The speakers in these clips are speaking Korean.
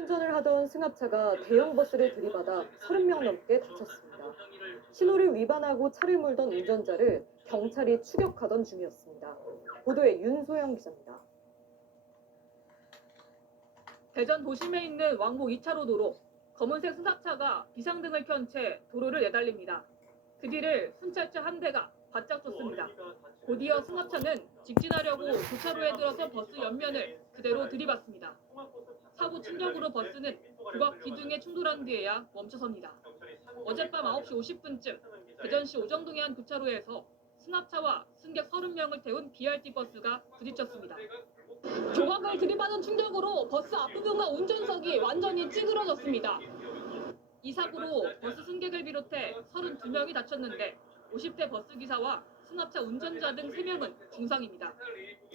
운전을 하던 승합차가 대형 버스를 들이받아 30명 넘게 다쳤습니다. 신호를 위반하고 차를 몰던 운전자를 경찰이 추격하던 중이었습니다. 보도에 윤소영 기자입니다. 대전 도심에 있는 왕복 2차로 도로. 검은색 승합차가 비상등을 켠 채 도로를 내달립니다. 그 뒤를 순찰차 한 대가 바짝 쫓습니다. 곧이어 승합차는 직진하려고 교차로에 들어서 버스 옆면을 그대로 들이받습니다. 사고 충격으로 버스는 그 앞 기둥에 충돌한 뒤에야 멈춰섭니다. 어젯밤 9시 50분쯤 대전시 오정동의 한 교차로에서 승합차와 승객 30명을 태운 BRT 버스가 부딪혔습니다. 조각을 들이받은 충격으로 버스 앞부분과 운전석이 완전히 찌그러졌습니다. 이 사고로 버스 승객을 비롯해 32명이 다쳤는데 50대 버스 기사와 승합차 운전자 등 3명은 중상입니다.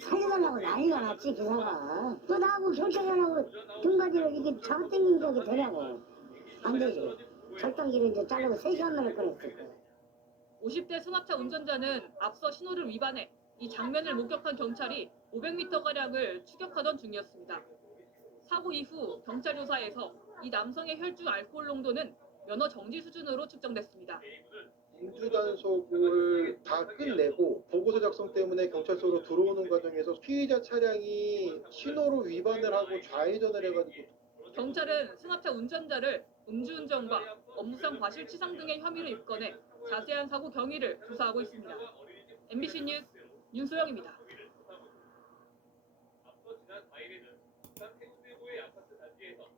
살려달라고 난리가 났지 기사가. 또 나하고 경찰관하고 등받이를 이렇게 잡아당긴 적이 되냐고. 안 되지. 절단기를 이제 자르고 3시간 만에 꺼냈을 거야. 50대 승합차 운전자는 앞서 신호를 위반해 이 장면을 목격한 경찰이 500m가량을 추격하던 중이었습니다. 사고 이후 경찰 조사에서 이 남성의 혈중 알코올 농도는 면허 정지 수준으로 측정됐습니다. 인주단속을 다 끝내고 보고서 작성 때문에 경찰서로 들어오는 과정에서 피의자 차량이 신호를 위반을 하고 좌회전을 해가지고 경찰은 승합차 운전자를 음주운전과 업무상 과실치상 등의 혐의로 입건해 자세한 사고 경위를 조사하고 있습니다. MBC 뉴스 윤소영입니다. 앞서 지난 4일에는 부산 해운대구의 아파트 단지에서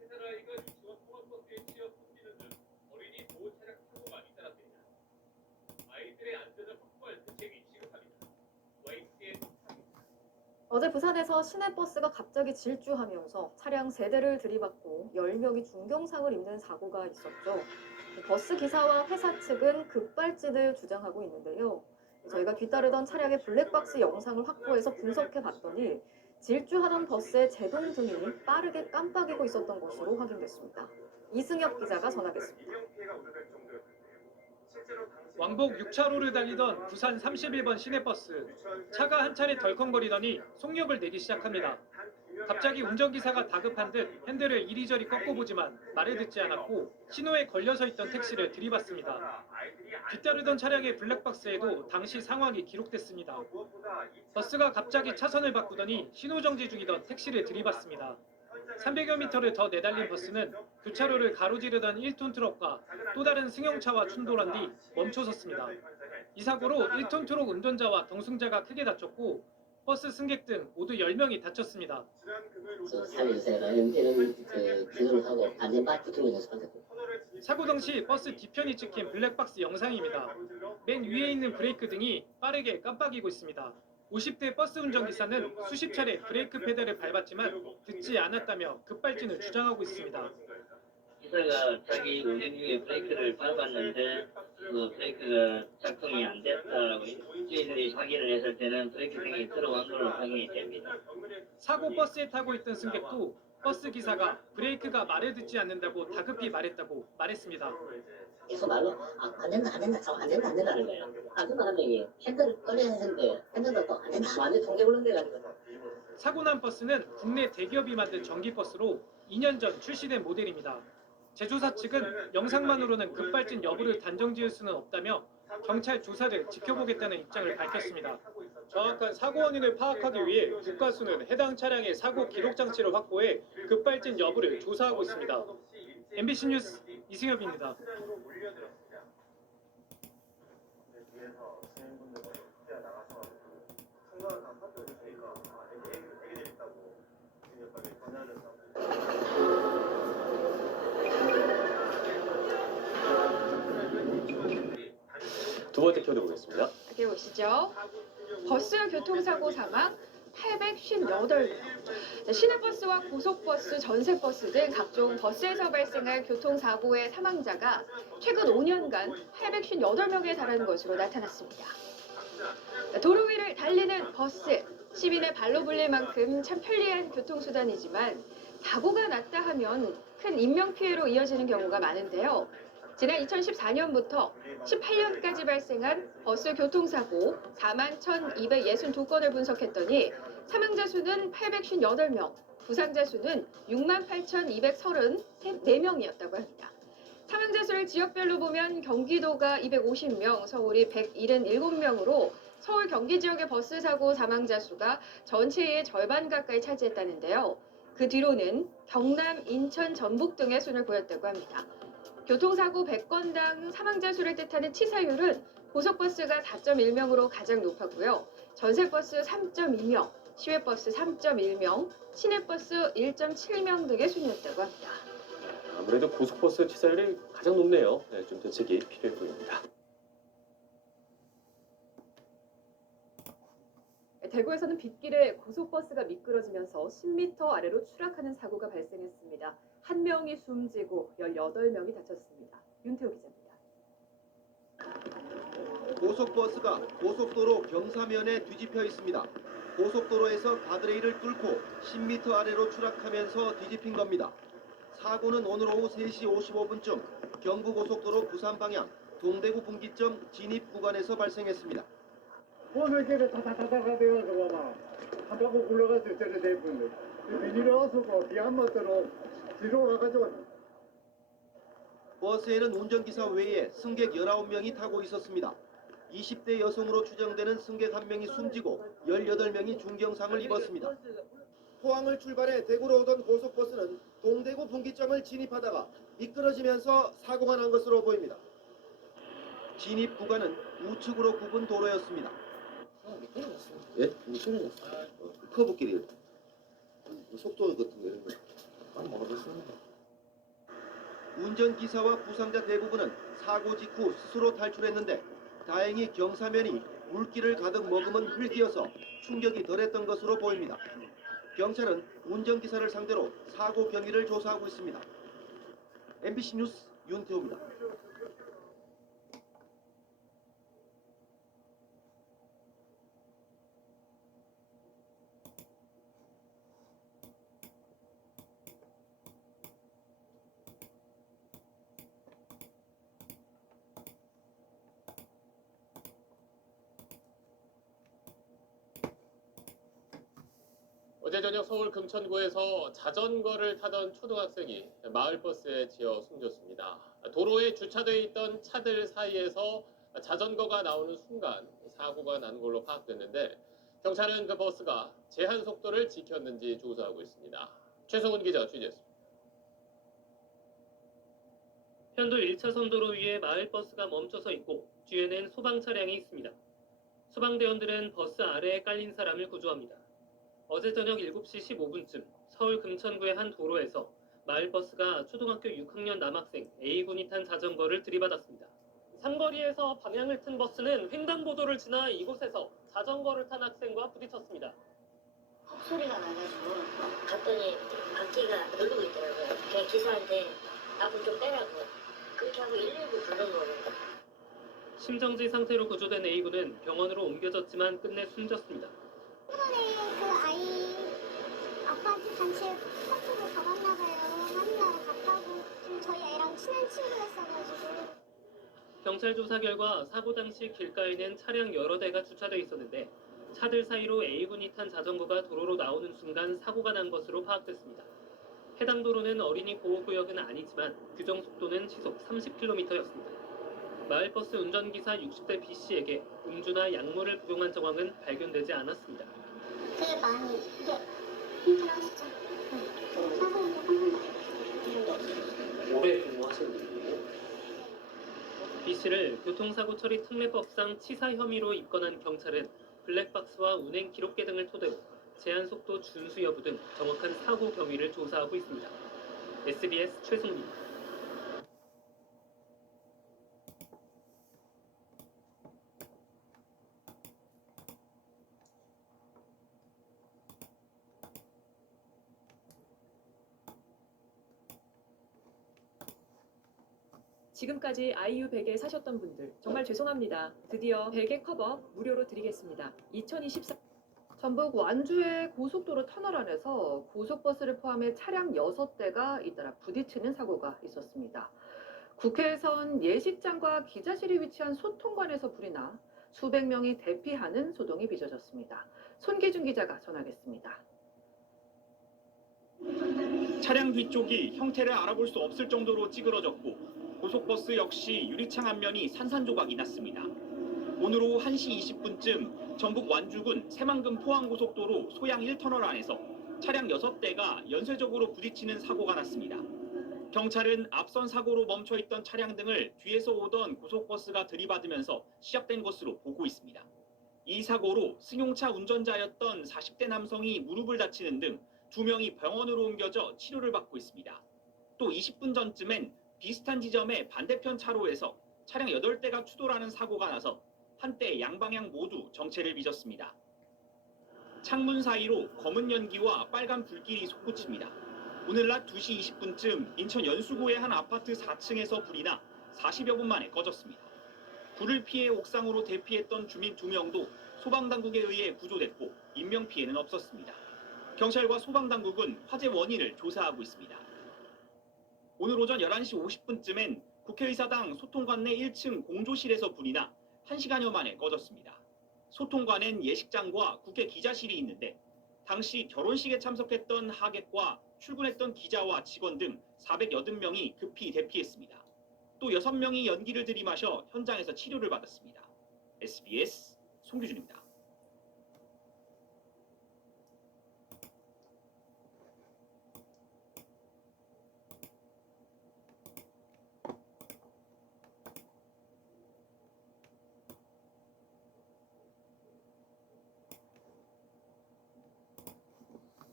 3살 아이가 유치원 통학버스에 치여 숨지는 등 어린이 보호 차량 사고가 잇따랐습니다. 아이들의 안전을 확보할 대책이 시급합니다. YTN 어제 부산에서 시내버스가 갑자기 질주하면서 차량 3대를 들이받고 10명이 중경상을 입는 사고가 있었죠. 버스 기사와 회사 측은 급발진을 주장하고 있는데요. 저희가 뒤따르던 차량의 블랙박스 영상을 확보해서 분석해 봤더니 질주하던 버스의 제동등이 빠르게 깜빡이고 있었던 것으로 확인됐습니다. 이승엽 기자가 전하겠습니다. 왕복 6차로를 달리던 부산 31번 시내버스. 차가 한 차례 덜컹거리더니 속력을 내기 시작합니다. 갑자기 운전기사가 다급한 듯 핸들을 이리저리 꺾어보지만 말을 듣지 않았고 신호에 걸려서 있던 택시를 들이받습니다. 뒤따르던 차량의 블랙박스에도 당시 상황이 기록됐습니다. 버스가 갑자기 차선을 바꾸더니 신호정지 중이던 택시를 들이받습니다. 300여 미터를 더 내달린 버스는 교차로를 가로지르던 1톤 트럭과 또 다른 승용차와 충돌한 뒤 멈춰섰습니다. 이 사고로 1톤 트럭 운전자와 동승자가 크게 다쳤고 버스 승객 등 모두 10명이 다쳤습니다. 살려주세요. 이런 기도를 하고 안전바지 붙들고 있는 사고 당시 버스 뒤편이 찍힌 블랙박스 영상입니다. 맨 위에 있는 브레이크 등이 빠르게 깜빡이고 있습니다. 50대 버스 운전기사는 수십 차례 브레이크 페달을 밟았지만 듣지 않았다며 급발진을 주장하고 있습니다. 기사가 자기 운전 중에 브레이크를 밟았는데 그 브레이크가 작동이 안 됐다라고 저희들이 확인을 했을 때는 브레이크등이 들어간 걸로 확인이 됩니다. 사고 버스에 타고 있던 승객도 버스 기사가 브레이크가 말을 듣지 않는다고 다급히 말했습니다. 계속 말로 안 된다는 거예요. 그만 한 명이 핸들을 꺼내야 했는데 핸들도 또 안 된다. 완전 통제불능돼가지고. 사고 난 버스는 국내 대기업이 만든 전기버스로 2년 전 출시된 모델입니다. 제조사 측은 영상만으로는 급발진 여부를 단정지을 수는 없다며 경찰 조사를 지켜보겠다는 입장을 밝혔습니다. 정확한 사고 원인을 파악하기 위해 국가수는 해당 차량의 사고 기록 장치를 확보해 급발진 여부를 조사하고 있습니다. MBC 뉴스 이승엽입니다. 두 번째 키워드 보겠습니다. 여기 보시죠. 버스 교통사고 사망 858명. 시내버스와 고속버스, 전세버스 등 각종 버스에서 발생한 교통사고의 사망자가 최근 5년간 858명에 달하는 것으로 나타났습니다. 도로 위를 달리는 버스, 시민의 발로 불릴 만큼 참 편리한 교통수단이지만 사고가 났다 하면 큰 인명피해로 이어지는 경우가 많은데요. 지난 2014년부터 18년까지 발생한 버스 교통사고 41,262건을 분석했더니 사망자 수는 858명, 부상자 수는 68,234명이었다고 합니다. 사망자 수를 지역별로 보면 경기도가 250명, 서울이 177명으로 서울 경기 지역의 버스 사고 사망자 수가 전체의 절반 가까이 차지했다는데요. 그 뒤로는 경남, 인천, 전북 등의 순을 보였다고 합니다. 교통사고 100건당 사망자 수를 뜻하는 치사율은 고속버스가 4.1명으로 가장 높았고요. 전세버스 3.2명, 시외버스 3.1명, 시내버스 1.7명 등의 순이었다고 합니다. 아무래도 고속버스 치사율이 가장 높네요. 네, 좀 대책이 필요해 보입니다. 대구에서는 빗길에 고속버스가 미끄러지면서 10m 아래로 추락하는 사고가 발생했습니다. 한 명이 숨지고 18명이 다쳤습니다. 윤태호 기자입니다. 고속버스가 고속도로 경사면에 뒤집혀 있습니다. 고속도로에서 가드레일을 뚫고 10m 아래로 추락하면서 뒤집힌 겁니다. 사고는 오늘 오후 3시 55분쯤 경부고속도로 부산 방향 동대구 분기점 진입 구간에서 발생했습니다. 버스길에 타타타타가 되어서 봐봐. 한 바퀴 굴러가서 저래 대부분 비닐이 어서고 비 안 맞도록 뒤로 가가지고. 버스에는 운전기사 외에 승객 19명이 타고 있었습니다. 20대 여성으로 추정되는 승객 1명이 숨지고 18명이 중경상을 입었습니다. 포항을 출발해 대구로 오던 고속버스는 동대구 분기점을 진입하다가 미끄러지면서 사고가 난 것으로 보입니다. 진입 구간은 우측으로 굽은 도로였습니다. 예? 미끄러졌어요. 커브길이에요. 속도 같은 거 이런 거. 운전기사와 부상자 대부분은 사고 직후 스스로 탈출했는데 다행히 경사면이 물기를 가득 머금은 흙이어서 충격이 덜했던 것으로 보입니다. 경찰은 운전기사를 상대로 사고 경위를 조사하고 있습니다. MBC 뉴스 윤태호입니다. 어제 저녁 서울 금천구에서 자전거를 타던 초등학생이 마을버스에 치여 숨졌습니다. 도로에 주차되어 있던 차들 사이에서 자전거가 나오는 순간 사고가 난 걸로 파악됐는데 경찰은 그 버스가 제한 속도를 지켰는지 조사하고 있습니다. 최성훈 기자 취재했습니다. 편도 1차선 도로 위에 마을버스가 멈춰서 있고 뒤에는 소방 차량이 있습니다. 소방대원들은 버스 아래에 깔린 사람을 구조합니다. 어제 저녁 7시 15분쯤 서울 금천구의 한 도로에서 마을버스가 초등학교 6학년 남학생 A군이 탄 자전거를 들이받았습니다. 삼거리에서 방향을 튼 버스는 횡단보도를 지나 이곳에서 자전거를 탄 학생과 부딪혔습니다. 소리가 나가지고 갔더니 바퀴가 누르고 있더라고요. 그냥 기사한테 앞으로 좀 빼라고 그렇게 하고 119 부른 거예요. 심정지 상태로 구조된 A군은 병원으로 옮겨졌지만 끝내 숨졌습니다. 이번에 그 아이 아파트 단체에 카톡으로 가봤나 봐요. 하늘나라 갔다고. 좀 저희 애랑 친한 친구였어가지고. 경찰 조사 결과 사고 당시 길가에는 차량 여러 대가 주차돼 있었는데 차들 사이로 A군이 탄 자전거가 도로로 나오는 순간 사고가 난 것으로 파악됐습니다. 해당 도로는 어린이 보호구역은 아니지만 규정 속도는 시속 30km였습니다. 마을버스 운전기사 60대 B씨에게 음주나 약물을 복용한 정황은 발견되지 않았습니다. 되게 많이 이게 힘들어하시죠? 네. 사소한 게 오래 근무하신 분이에요? B씨를 교통사고 처리 특례법상 치사 혐의로 입건한 경찰은 블랙박스와 운행 기록계 등을 토대로 제한속도 준수 여부 등 정확한 사고 경위를 조사하고 있습니다. SBS 최승민입니다. 지금까지 아이유 베개 사셨던 분들 정말 죄송합니다. 드디어 베개 커버 무료로 드리겠습니다. 2024 전북 완주의 고속도로 터널 안에서 고속버스를 포함해 차량 6대가 잇따라 부딪히는 사고가 있었습니다. 국회에선 예식장과 기자실이 위치한 소통관에서 불이 나 수백 명이 대피하는 소동이 빚어졌습니다. 손기준 기자가 전하겠습니다. 차량 뒤쪽이 형태를 알아볼 수 없을 정도로 찌그러졌고 고속버스 역시 유리창 앞면이 산산조각이 났습니다. 오늘 오후 1시 20분쯤 전북 완주군 새만금 포항고속도로 소양 1터널 안에서 차량 6대가 연쇄적으로 부딪히는 사고가 났습니다. 경찰은 앞선 사고로 멈춰있던 차량 등을 뒤에서 오던 고속버스가 들이받으면서 시작된 것으로 보고 있습니다. 이 사고로 승용차 운전자였던 40대 남성이 무릎을 다치는 등 2명이 병원으로 옮겨져 치료를 받고 있습니다. 또 20분 전쯤엔 비슷한 지점의 반대편 차로에서 차량 8대가 추돌하는 사고가 나서 한때 양방향 모두 정체를 빚었습니다. 창문 사이로 검은 연기와 빨간 불길이 솟구칩니다. 오늘 낮 2시 20분쯤 인천 연수구의 한 아파트 4층에서 불이 나 40여 분 만에 꺼졌습니다. 불을 피해 옥상으로 대피했던 주민 2명도 소방당국에 의해 구조됐고 인명피해는 없었습니다. 경찰과 소방당국은 화재 원인을 조사하고 있습니다. 오늘 오전 11시 50분쯤엔 국회의사당 소통관 내 1층 공조실에서 불이 나 1시간여 만에 꺼졌습니다. 소통관엔 예식장과 국회 기자실이 있는데 당시 결혼식에 참석했던 하객과 출근했던 기자와 직원 등 480명이 급히 대피했습니다. 또 6명이 연기를 들이마셔 현장에서 치료를 받았습니다. SBS 송규준입니다.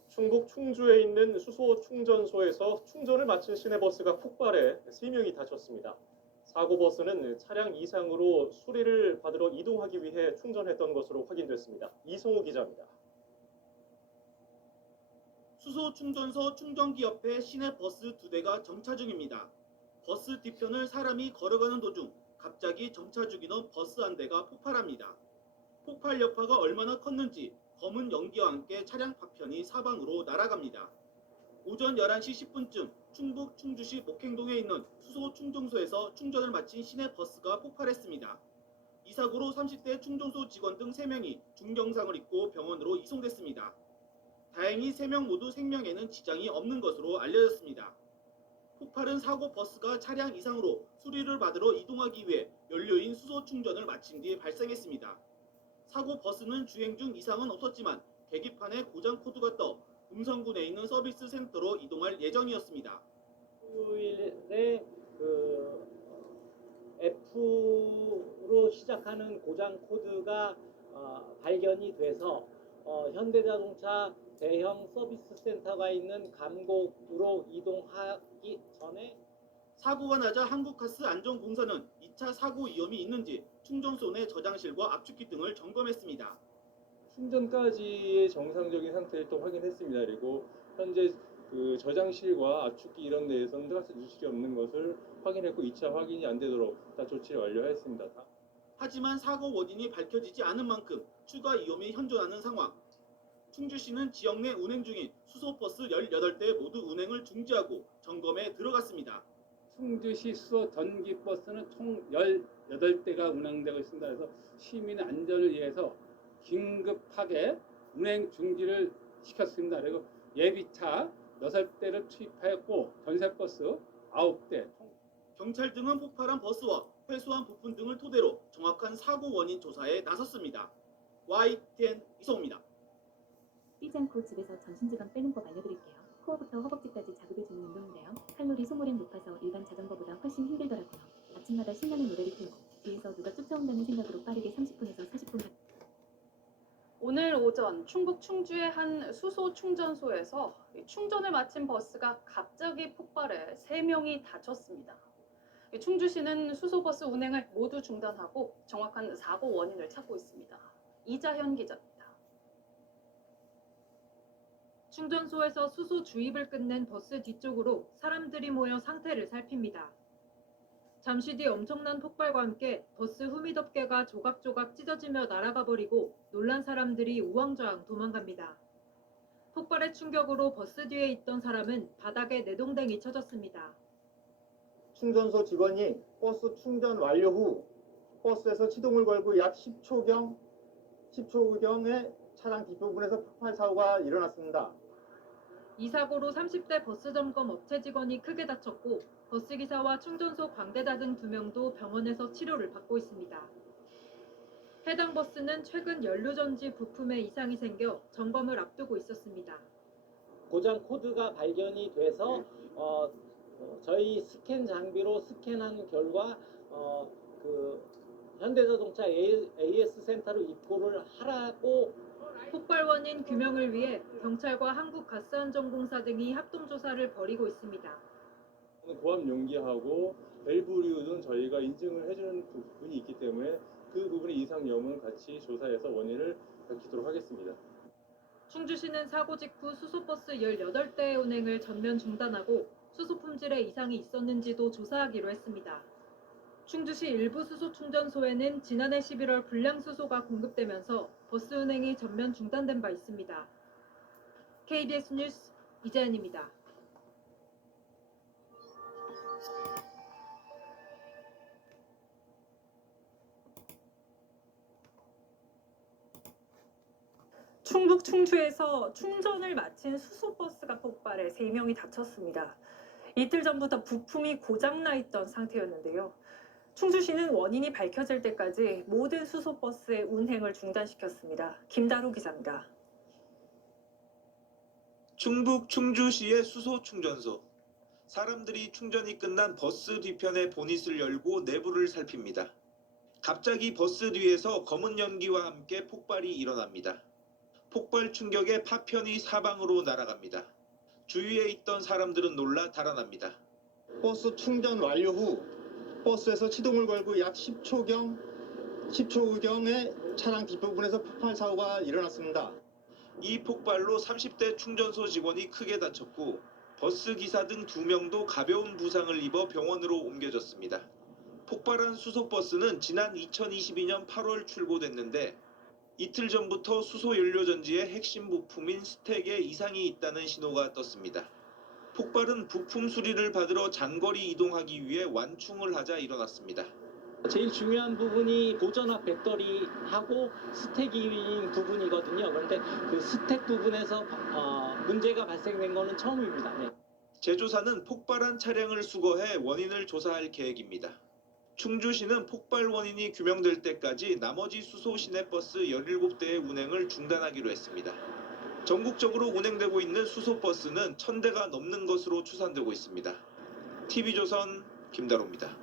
충북 충주에 있는 수소 충전소에서 충전을 마친 시내버스가 폭발해 3명이 다쳤습니다. 사고 버스는 차량 이상으로 수리를 받으러 이동하기 위해 충전했던 것으로 확인됐습니다. 이성우 기자입니다. 수소 충전소 충전기 옆에 시내버스 2대가 정차 중입니다. 버스 뒤편을 사람이 걸어가는 도중 갑자기 정차 중이던 버스 한 대가 폭발합니다. 폭발 여파가 얼마나 컸는지 검은 연기와 함께 차량 파편이 사방으로 날아갑니다. 오전 11시 10분쯤 충북 충주시 목행동에 있는 수소 충전소에서 충전을 마친 시내버스가 폭발했습니다. 이 사고로 30대 충전소 직원 등 3명이 중경상을 입고 병원으로 이송됐습니다. 다행히 3명 모두 생명에는 지장이 없는 것으로 알려졌습니다. 폭발은 사고 버스가 차량 이상으로 수리를 받으러 이동하기 위해 연료인 수소 충전을 마친 뒤 발생했습니다. 사고 버스는 주행 중 이상은 없었지만 계기판에 고장 코드가 떠 음성군에 있는 서비스 센터로 이동할 예정이었습니다. 토요일에 F로 시작하는 고장 코드가 발견이 돼서 현대자동차 대형 서비스 센터가 있는 감곡으로 이동하기 전에 사고가 나자 한국가스 안전공사는 2차 사고 위험이 있는지 충전소 내 저장실과 압축기 등을 점검했습니다. 충전까지의 정상적인 상태를 또 확인했습니다. 그리고 현재 그 저장실과 압축기 이런 데에서는 가스 누출이 없는 것을 확인했고 2차 확인이 안 되도록 다 조치를 완료했습니다. 하지만 사고 원인이 밝혀지지 않은 만큼 추가 위험이 현존하는 상황. 충주시는 지역 내 운행 중인 수소버스 18대 모두 운행을 중지하고 점검에 들어갔습니다. 충주시 수소 전기버스는 총 18대가 운행되고 있습니다. 그래서 시민 안전을 위해서 긴급하게 운행 중지를 시켰습니다. 그리고 예비차 6대를 투입하였고 전세버스 9대. 경찰 등은 폭발한 버스와 회수한 부품 등을 토대로 정확한 사고 원인 조사에 나섰습니다. YTN 이성우입니다. 뛰지 않고 집에서 전신지방 빼는 법 알려드릴게요. 코어부터 허벅지까지 자극을 주는 운동인데요. 칼로리 소모량 높아서 일반 자전거보다 훨씬 힘들더라고요. 아침마다 신나는 노래를 틀고 뒤에서 누가 쫓아온다는 생각으로 빠르게 30분에서 40분. 오늘 오전 충북 충주의 한 수소 충전소에서 충전을 마친 버스가 갑자기 폭발해 3명이 다쳤습니다. 충주시는 수소버스 운행을 모두 중단하고 정확한 사고 원인을 찾고 있습니다. 이자현 기자입니다. 충전소에서 수소 주입을 끝낸 버스 뒤쪽으로 사람들이 모여 상태를 살핍니다. 잠시 뒤 엄청난 폭발과 함께 버스 후미덮개가 조각조각 찢어지며 날아가 버리고 놀란 사람들이 우왕좌왕 도망갑니다. 폭발의 충격으로 버스 뒤에 있던 사람은 바닥에 내동댕이 쳐졌습니다. 충전소 직원이 버스 충전 완료 후 버스에서 시동을 걸고 약 10초경에 차량 뒷부분에서 폭발 사고가 일어났습니다. 이 사고로 30대 버스 점검 업체 직원이 크게 다쳤고 버스기사와 충전소 관계자 등 2명도 병원에서 치료를 받고 있습니다. 해당 버스는 최근 연료전지 부품에 이상이 생겨 점검을 앞두고 있었습니다. 고장 코드가 발견이 돼서 저희 스캔 장비로 스캔한 결과 현대자동차 AS 센터로 입고를 하라고. 폭발 원인 규명을 위해 경찰과 한국가스안전공사 등이 합동조사를 벌이고 있습니다. 고압 용기하고 밸브류는 저희가 인증을 해주는 부분이 있기 때문에 그 부분의 이상 여부는 같이 조사해서 원인을 밝히도록 하겠습니다. 충주시는 사고 직후 수소버스 18대의 운행을 전면 중단하고 수소 품질에 이상이 있었는지도 조사하기로 했습니다. 충주시 일부 수소 충전소에는 지난해 11월 불량 수소가 공급되면서 버스 운행이 전면 중단된 바 있습니다. KBS 뉴스 이재현입니다. 충북 충주에서 충전을 마친 수소버스가 폭발해 3명이 다쳤습니다. 이틀 전부터 부품이 고장나 있던 상태였는데요. 충주시는 원인이 밝혀질 때까지 모든 수소버스의 운행을 중단시켰습니다. 김다루 기자입니다. 충북 충주시의 수소 충전소. 사람들이 충전이 끝난 버스 뒤편의 보닛을 열고 내부를 살핍니다. 갑자기 버스 뒤에서 검은 연기와 함께 폭발이 일어납니다. 폭발 충격에 파편이 사방으로 날아갑니다. 주위에 있던 사람들은 놀라 달아납니다. 버스 충전 완료 후 버스에서 시동을 걸고 약 10초경에 차량 뒷부분에서 폭발 사고가 일어났습니다. 이 폭발로 30대 충전소 직원이 크게 다쳤고 버스 기사 등 2명도 가벼운 부상을 입어 병원으로 옮겨졌습니다. 폭발한 수소버스는 지난 2022년 8월 출고됐는데 이틀 전부터 수소 연료전지의 핵심 부품인 스택에 이상이 있다는 신호가 떴습니다. 폭발은 부품 수리를 받으러 장거리 이동하기 위해 완충을 하자 일어났습니다. 제일 중요한 부분이 보전압 배터리하고 스택인 부분이거든요. 그런데 그 스택 부분에서 문제가 발생된 거는 처음입니다. 네. 제조사는 폭발한 차량을 수거해 원인을 조사할 계획입니다. 충주시는 폭발 원인이 규명될 때까지 나머지 수소 시내버스 17대의 운행을 중단하기로 했습니다. 전국적으로 운행되고 있는 수소버스는 1000대가 넘는 것으로 추산되고 있습니다. TV조선 김다로입니다.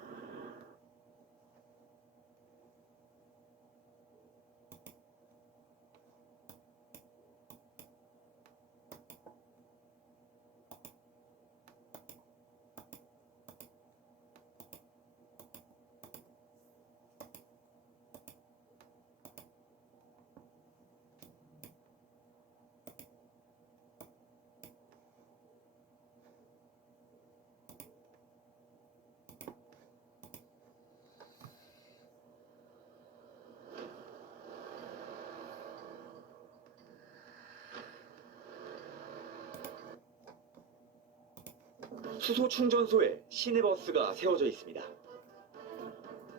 수소 충전소에 시내버스가 세워져 있습니다.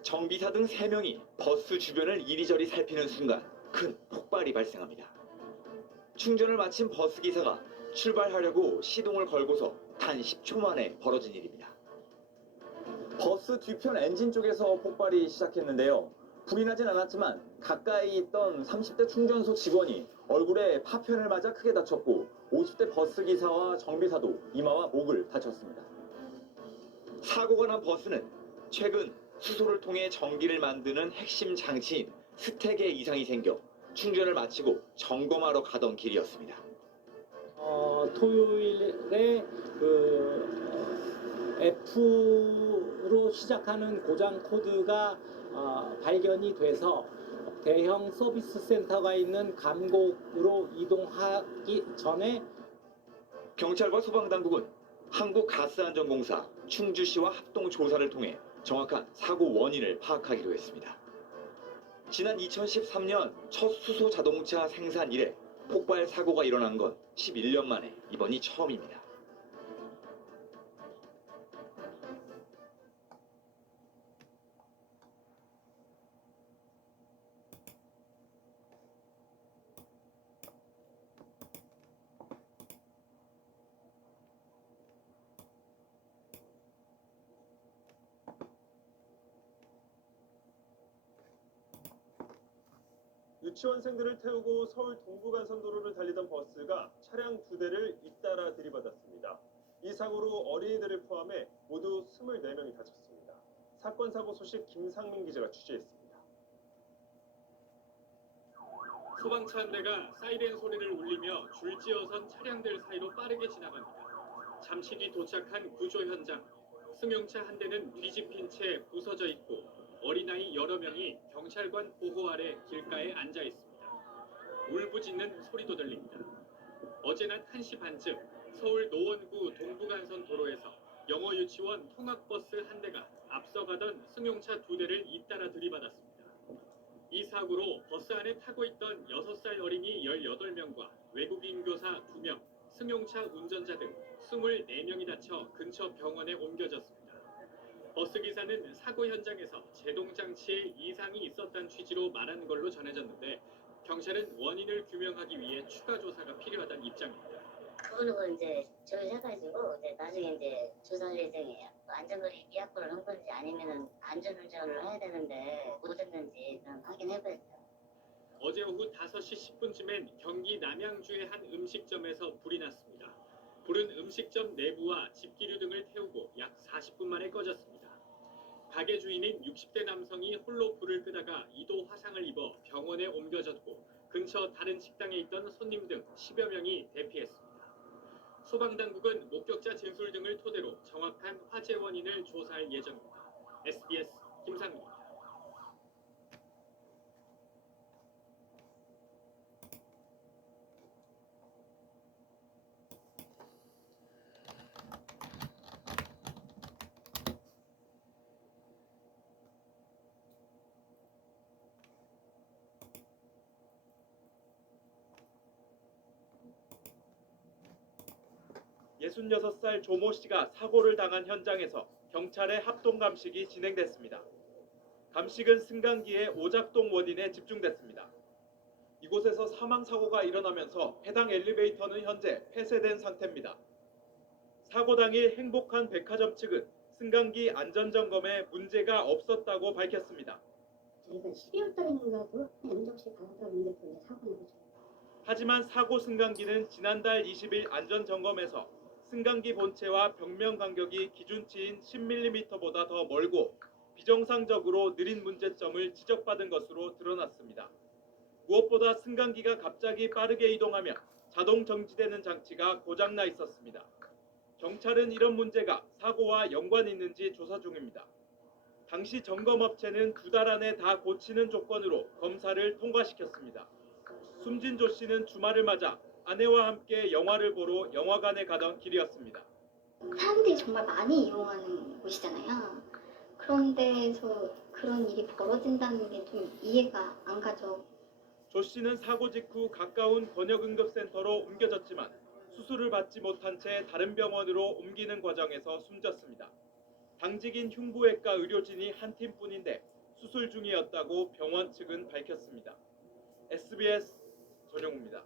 정비사 등 3명이 버스 주변을 이리저리 살피는 순간 큰 폭발이 발생합니다. 충전을 마친 버스 기사가 출발하려고 시동을 걸고서 단 10초 만에 벌어진 일입니다. 버스 뒤편 엔진 쪽에서 폭발이 시작했는데요. 불이 나진 않았지만 가까이 있던 30대 충전소 직원이 얼굴에 파편을 맞아 크게 다쳤고 50대 버스 기사와 정비사도 이마와 목을 다쳤습니다. 사고가 난 버스는 최근 수소를 통해 전기를 만드는 핵심 장치인 스택에 이상이 생겨 충전을 마치고 점검하러 가던 길이었습니다. 토요일에 F로 시작하는 고장 코드가 발견이 돼서 대형 서비스 센터가 있는 감곡으로 이동하기 전에 경찰과 소방당국은 한국가스안전공사 충주시와 합동 조사를 통해 정확한 사고 원인을 파악하기로 했습니다. 지난 2013년 첫 수소 자동차 생산 이래 폭발 사고가 일어난 건 11년 만에 이번이 처음입니다. 유치원생들을 태우고 서울 동부간선도로를 달리던 버스가 차량 2대를 잇따라 들이받았습니다. 이 사고로 어린이들을 포함해 모두 24명이 다쳤습니다. 사건 사고 소식 김상민 기자가 취재했습니다. 소방차 한 대가 사이렌 소리를 울리며 줄지어선 차량들 사이로 빠르게 지나갑니다. 잠시 뒤 도착한 구조 현장. 승용차 한 대는 뒤집힌 채 부서져 있고 어린아이 여러 명이 경찰관 보호 아래 길가에 앉아 있습니다. 울부짖는 소리도 들립니다. 어제 낮 1시 반쯤 서울 노원구 동부간선 도로에서 영어 유치원 통학버스 한 대가 앞서가던 승용차 2대를 잇따라 들이받았습니다. 이 사고로 버스 안에 타고 있던 6살 어린이 18명과 외국인 교사 2명, 승용차 운전자 등 24명이 다쳐 근처 병원에 옮겨졌습니다. 버스 기사는 사고 현장에서 제동 장치에 이상이 있었다는 취지로 말한 걸로 전해졌는데 경찰은 원인을 규명하기 위해 추가 조사가 필요하다는 입장입니다. 그거는 이제 조사해가지고 이제 나중에 이제 조사할 예정이에요. 안전거리 미약분을 한 건지 아니면은 안전운전을 해야 되는데 못했는지 확인해봐야죠. 어제 오후 5시 10분쯤엔 경기 남양주의 한 음식점에서 불이 났습니다. 불은 음식점 내부와 집기류 등을 태우고 약 40분 만에 꺼졌습니다. 가게 주인인 60대 남성이 홀로 불을 끄다가 2도 화상을 입어 병원에 옮겨졌고 근처 다른 식당에 있던 손님 등 10여 명이 대피했습니다. 소방당국은 목격자 진술 등을 토대로 정확한 화재 원인을 조사할 예정입니다. SBS 김상민입니다. 예순여섯 살 조모 씨가 사고를 당한 현장에서 경찰의 합동 감식이 진행됐습니다. 감식은 승강기의 오작동 원인에 집중됐습니다. 이곳에서 사망 사고가 일어나면서 해당 엘리베이터는 현재 폐쇄된 상태입니다. 사고 당일 행복한 백화점 측은 승강기 안전 점검에 문제가 없었다고 밝혔습니다. 저희가 12월 달인가도 영정씨 받았다고 문제도 사고 나고. 하지만 사고 승강기는 지난달 20일 안전 점검에서 승강기 본체와 벽면 간격이 기준치인 10mm보다 더 멀고 비정상적으로 느린 문제점을 지적받은 것으로 드러났습니다. 무엇보다 승강기가 갑자기 빠르게 이동하며 자동 정지되는 장치가 고장나 있었습니다. 경찰은 이런 문제가 사고와 연관이 있는지 조사 중입니다. 당시 점검업체는 2달 안에 다 고치는 조건으로 검사를 통과시켰습니다. 숨진 조 씨는 주말을 맞아 아내와 함께 영화를 보러 영화관에 가던 길이었습니다. 사람들이 정말 많이 이용하는 곳이잖아요. 그런 데서 그런 일이 벌어진다는 게 좀 이해가 안 가죠. 조 씨는 사고 직후 가까운 권역응급센터로 옮겨졌지만 수술을 받지 못한 채 다른 병원으로 옮기는 과정에서 숨졌습니다. 당직인 흉부외과 의료진이 한 팀뿐인데 수술 중이었다고 병원 측은 밝혔습니다. SBS 전용우입니다.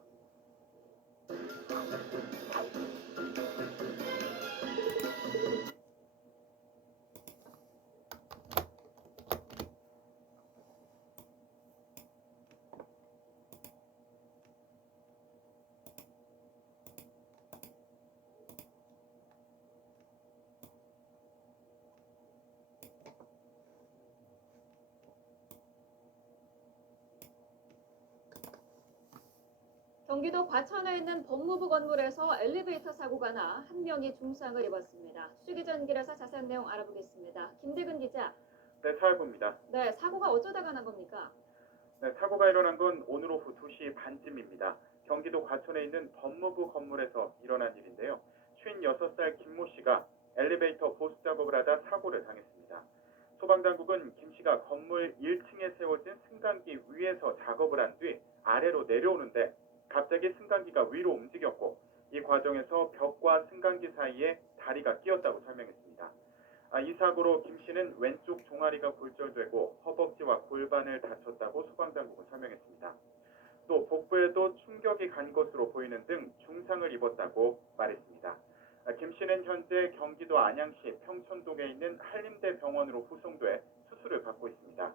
경기도 과천에 있는 법무부 건물에서 엘리베이터 사고가 나 한 명이 중상을 입었습니다. 수기전길에서 자세한 내용 알아보겠습니다. 김대근 기자. 네, 사회부입니다. 네, 사고가 어쩌다가 난 겁니까? 네, 사고가 일어난 건 오늘 오후 2시 반쯤입니다. 경기도 과천에 있는 법무부 건물에서 일어난 일인데요. 56살 김모 씨가 엘리베이터 보수 작업을 하다 사고를 당했습니다. 소방당국은 김 씨가 건물 1층에 세워진 승강기 위에서 작업을 한 뒤 아래로 내려오는데 갑자기 승강기가 위로 움직였고 이 과정에서 벽과 승강기 사이에 다리가 끼었다고 설명했습니다. 이 사고로 김 씨는 왼쪽 종아리가 골절되고 허벅지와 골반을 다쳤다고 소방당국은 설명했습니다. 또 복부에도 충격이 간 것으로 보이는 등 중상을 입었다고 말했습니다. 김 씨는 현재 경기도 안양시 평촌동에 있는 한림대 병원으로 후송돼 수술을 받고 있습니다.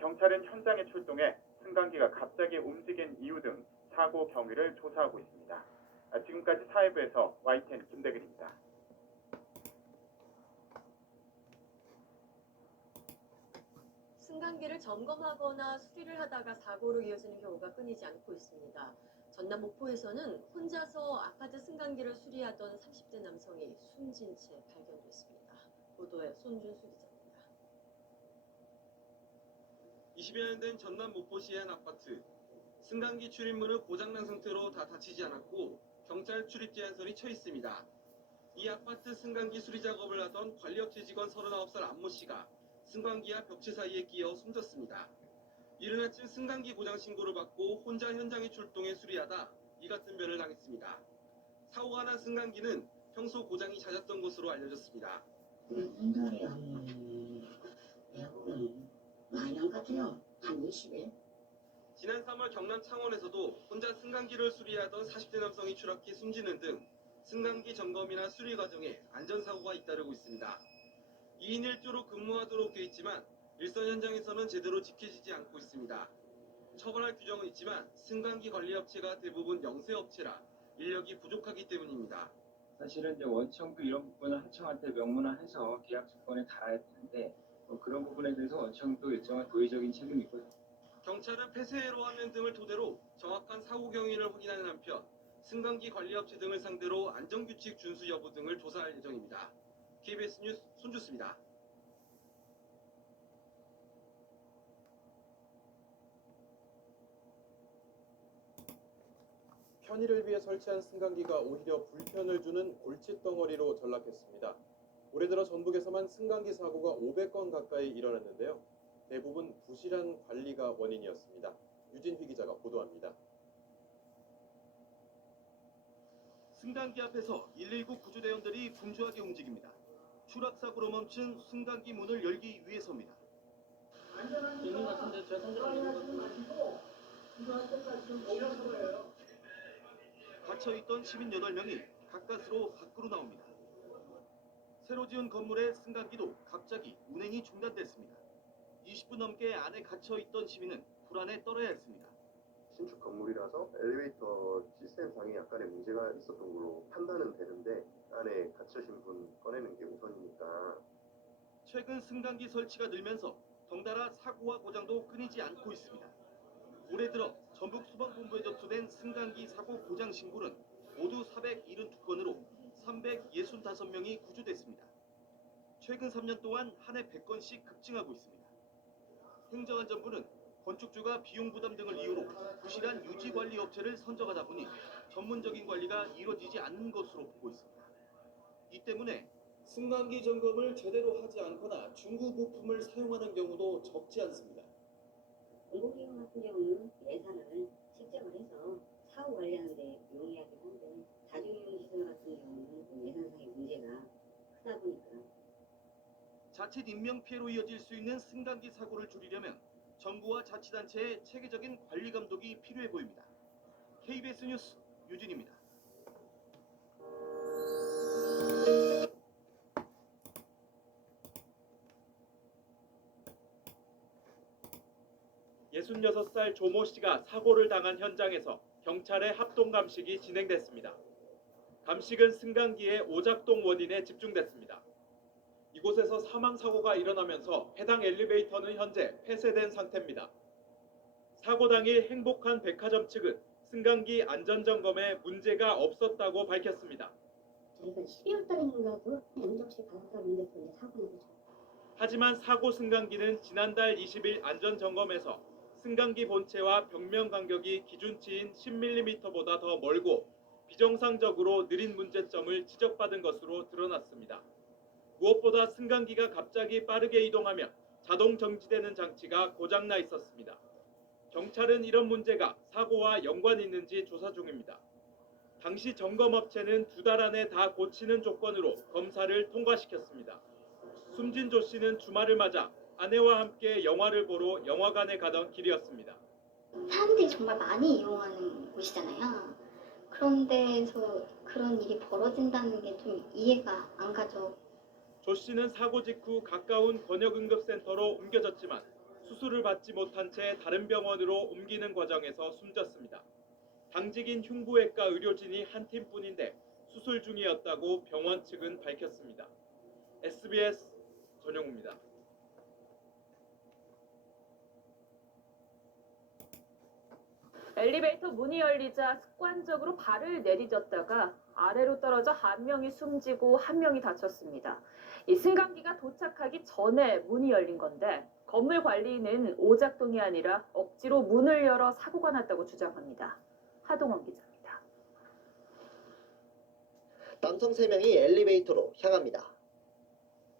경찰은 현장에 출동해 승강기가 갑자기 움직인 이유 등 사고 경위를 조사하고 있습니다. 지금까지 사회부에서 YTN 김대근입니다. 승강기를 점검하거나 수리를 하다가 사고로 이어지는 경우가 끊이지 않고 있습니다. 전남 목포에서는 혼자서 아파트 승강기를 수리하던 30대 남성이 숨진 채 발견됐습니다. 보도에 손준수 기자입니다. 20여 년 된 전남 목포시의 한 아파트. 승강기 출입문은 고장난 상태로 다 닫히지 않았고 경찰 출입 제한선이 쳐 있습니다. 이 아파트 승강기 수리 작업을 하던 관리업체 직원 39살 안모 씨가 승강기와 벽체 사이에 끼어 숨졌습니다. 이른 아침 승강기 고장 신고를 받고 혼자 현장에 출동해 수리하다 이 같은 변을 당했습니다. 사고가 난 승강기는 평소 고장이 잦았던 것으로 알려졌습니다. 생각이 내가 보면 많이 안 같아요. 한 20일. 지난 3월 경남 창원에서도 혼자 승강기를 수리하던 40대 남성이 추락해 숨지는 등 승강기 점검이나 수리 과정에 안전사고가 잇따르고 있습니다. 2인 1조로 근무하도록 돼 있지만 일선 현장에서는 제대로 지켜지지 않고 있습니다. 처벌할 규정은 있지만 승강기 관리업체가 대부분 영세업체라 인력이 부족하기 때문입니다. 사실은 이제 원청도 이런 부분을 하청한테 명문화해서 계약 조건에 달아야 되는데 그런 부분에 대해서 원청도 일정한 도의적인 책임이 있고요. 경찰은 폐쇄로 화면 등을 토대로 정확한 사고 경위를 확인하는 한편 승강기 관리업체 등을 상대로 안전규칙 준수 여부 등을 조사할 예정입니다. KBS 뉴스 손주수입니다. 편의를 위해 설치한 승강기가 오히려 불편을 주는 골칫덩어리로 전락했습니다. 올해 들어 전북에서만 승강기 사고가 500건 가까이 일어났는데요. 대부분 부실한 관리가 원인이었습니다. 유진휘 기자가 보도합니다. 승강기 앞에서 119 구조대원들이 분주하게 움직입니다. 추락사고로 멈춘 승강기 문을 열기 위해서입니다. 갇혀있던 시민 8명이 가까스로 밖으로 나옵니다. 새로 지은 건물의 승강기도 갑자기 운행이 중단됐습니다. 20분 넘게 안에 갇혀있던 시민은 불안에 떨어야 했습니다. 신축 건물이라서 엘리베이터 시스템상에 약간의 문제가 있었던 걸로 판단은 되는데 안에 갇히신 분 꺼내는 게 우선이니까. 최근 승강기 설치가 늘면서 덩달아 사고와 고장도 끊이지 않고 있습니다. 올해 들어 전북 소방본부에 접수된 승강기 사고 고장 신고는 모두 472건으로 365명이 구조됐습니다. 최근 3년 동안 한 해 100건씩 급증하고 있습니다. 행정안전부는 건축주가 비용 부담 등을 이유로 부실한 유지관리 업체를 선정하다 보니 전문적인 관리가 이루어지지 않는 것으로 보고 있습니다. 이 때문에 승강기 점검을 제대로 하지 않거나 중고 부품을 사용하는 경우도 적지 않습니다. 공공기관 같은 경우는 예산을 책정을 해서 사후 관리하는 데 용이하긴 한데 다중이용 시설 같은 경우는 예산상의 문제가 크다 보니까 자칫 인명피해로 이어질 수 있는 승강기 사고를 줄이려면 정부와 자치단체의 체계적인 관리 감독이 필요해 보입니다. KBS 뉴스 유진입니다. (66살) 조모 씨가 사고를 당한 현장에서 경찰의 합동 감식이 진행됐습니다. 감식은 승강기의 오작동 원인에 집중됐습니다. 이곳에서 사망 사고가 일어나면서 해당 엘리베이터는 현재 폐쇄된 상태입니다. 사고 당일 행복한 백화점 측은 승강기 안전점검에 문제가 없었다고 밝혔습니다. 저희가 12월 달인가도 영접시 바닷가 문제로 사고 나죠. 하지만 사고 승강기는 지난달 20일 안전점검에서 승강기 본체와 벽면 간격이 기준치인 10mm보다 더 멀고 비정상적으로 느린 문제점을 지적받은 것으로 드러났습니다. 무엇보다 승강기가 갑자기 빠르게 이동하며 자동 정지되는 장치가 고장나 있었습니다. 경찰은 이런 문제가 사고와 연관이 있는지 조사 중입니다. 당시 점검업체는 2달 안에 다 고치는 조건으로 검사를 통과시켰습니다. 숨진 조 씨는 주말을 맞아 아내와 함께 영화를 보러 영화관에 가던 길이었습니다. 사람들이 정말 많이 이용하는 곳이잖아요. 그런데서 그런 일이 벌어진다는 게 좀 이해가 안 가죠. 조 씨는 사고 직후 가까운 권역응급센터로 옮겨졌지만 수술을 받지 못한 채 다른 병원으로 옮기는 과정에서 숨졌습니다. 당직인 흉부외과 의료진이 한 팀뿐인데 수술 중이었다고 병원 측은 밝혔습니다. SBS 전용우입니다. 엘리베이터 문이 열리자 습관적으로 발을 내디뎠다가 아래로 떨어져 한 명이 숨지고 한 명이 다쳤습니다. 이 승강기가 도착하기 전에 문이 열린 건데 건물 관리인은 오작동이 아니라 억지로 문을 열어 사고가 났다고 주장합니다. 하동원 기자입니다. 남성 3명이 엘리베이터로 향합니다.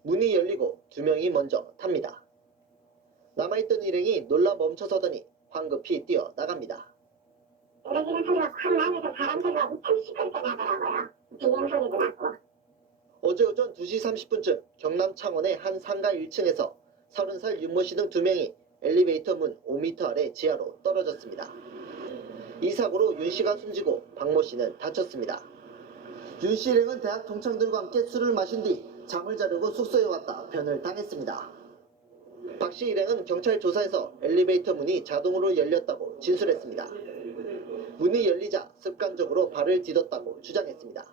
문이 열리고 2명이 먼저 탑니다. 남아있던 일행이 놀라 멈춰서더니 황급히 뛰어나갑니다. 이러지는 소리가 확 나면서 사람들과 엄청 시끄럽게 나더라고요. 비명 소리도 났고. 어제 오전 2시 30분쯤 경남 창원의 한 상가 1층에서 30살 윤모 씨 등 2명이 엘리베이터 문 5m 아래 지하로 떨어졌습니다. 이 사고로 윤 씨가 숨지고 박모 씨는 다쳤습니다. 윤 씨 일행은 대학 동창들과 함께 술을 마신 뒤 잠을 자려고 숙소에 왔다 변을 당했습니다. 박 씨 일행은 경찰 조사에서 엘리베이터 문이 자동으로 열렸다고 진술했습니다. 문이 열리자 습관적으로 발을 디뎠다고 주장했습니다.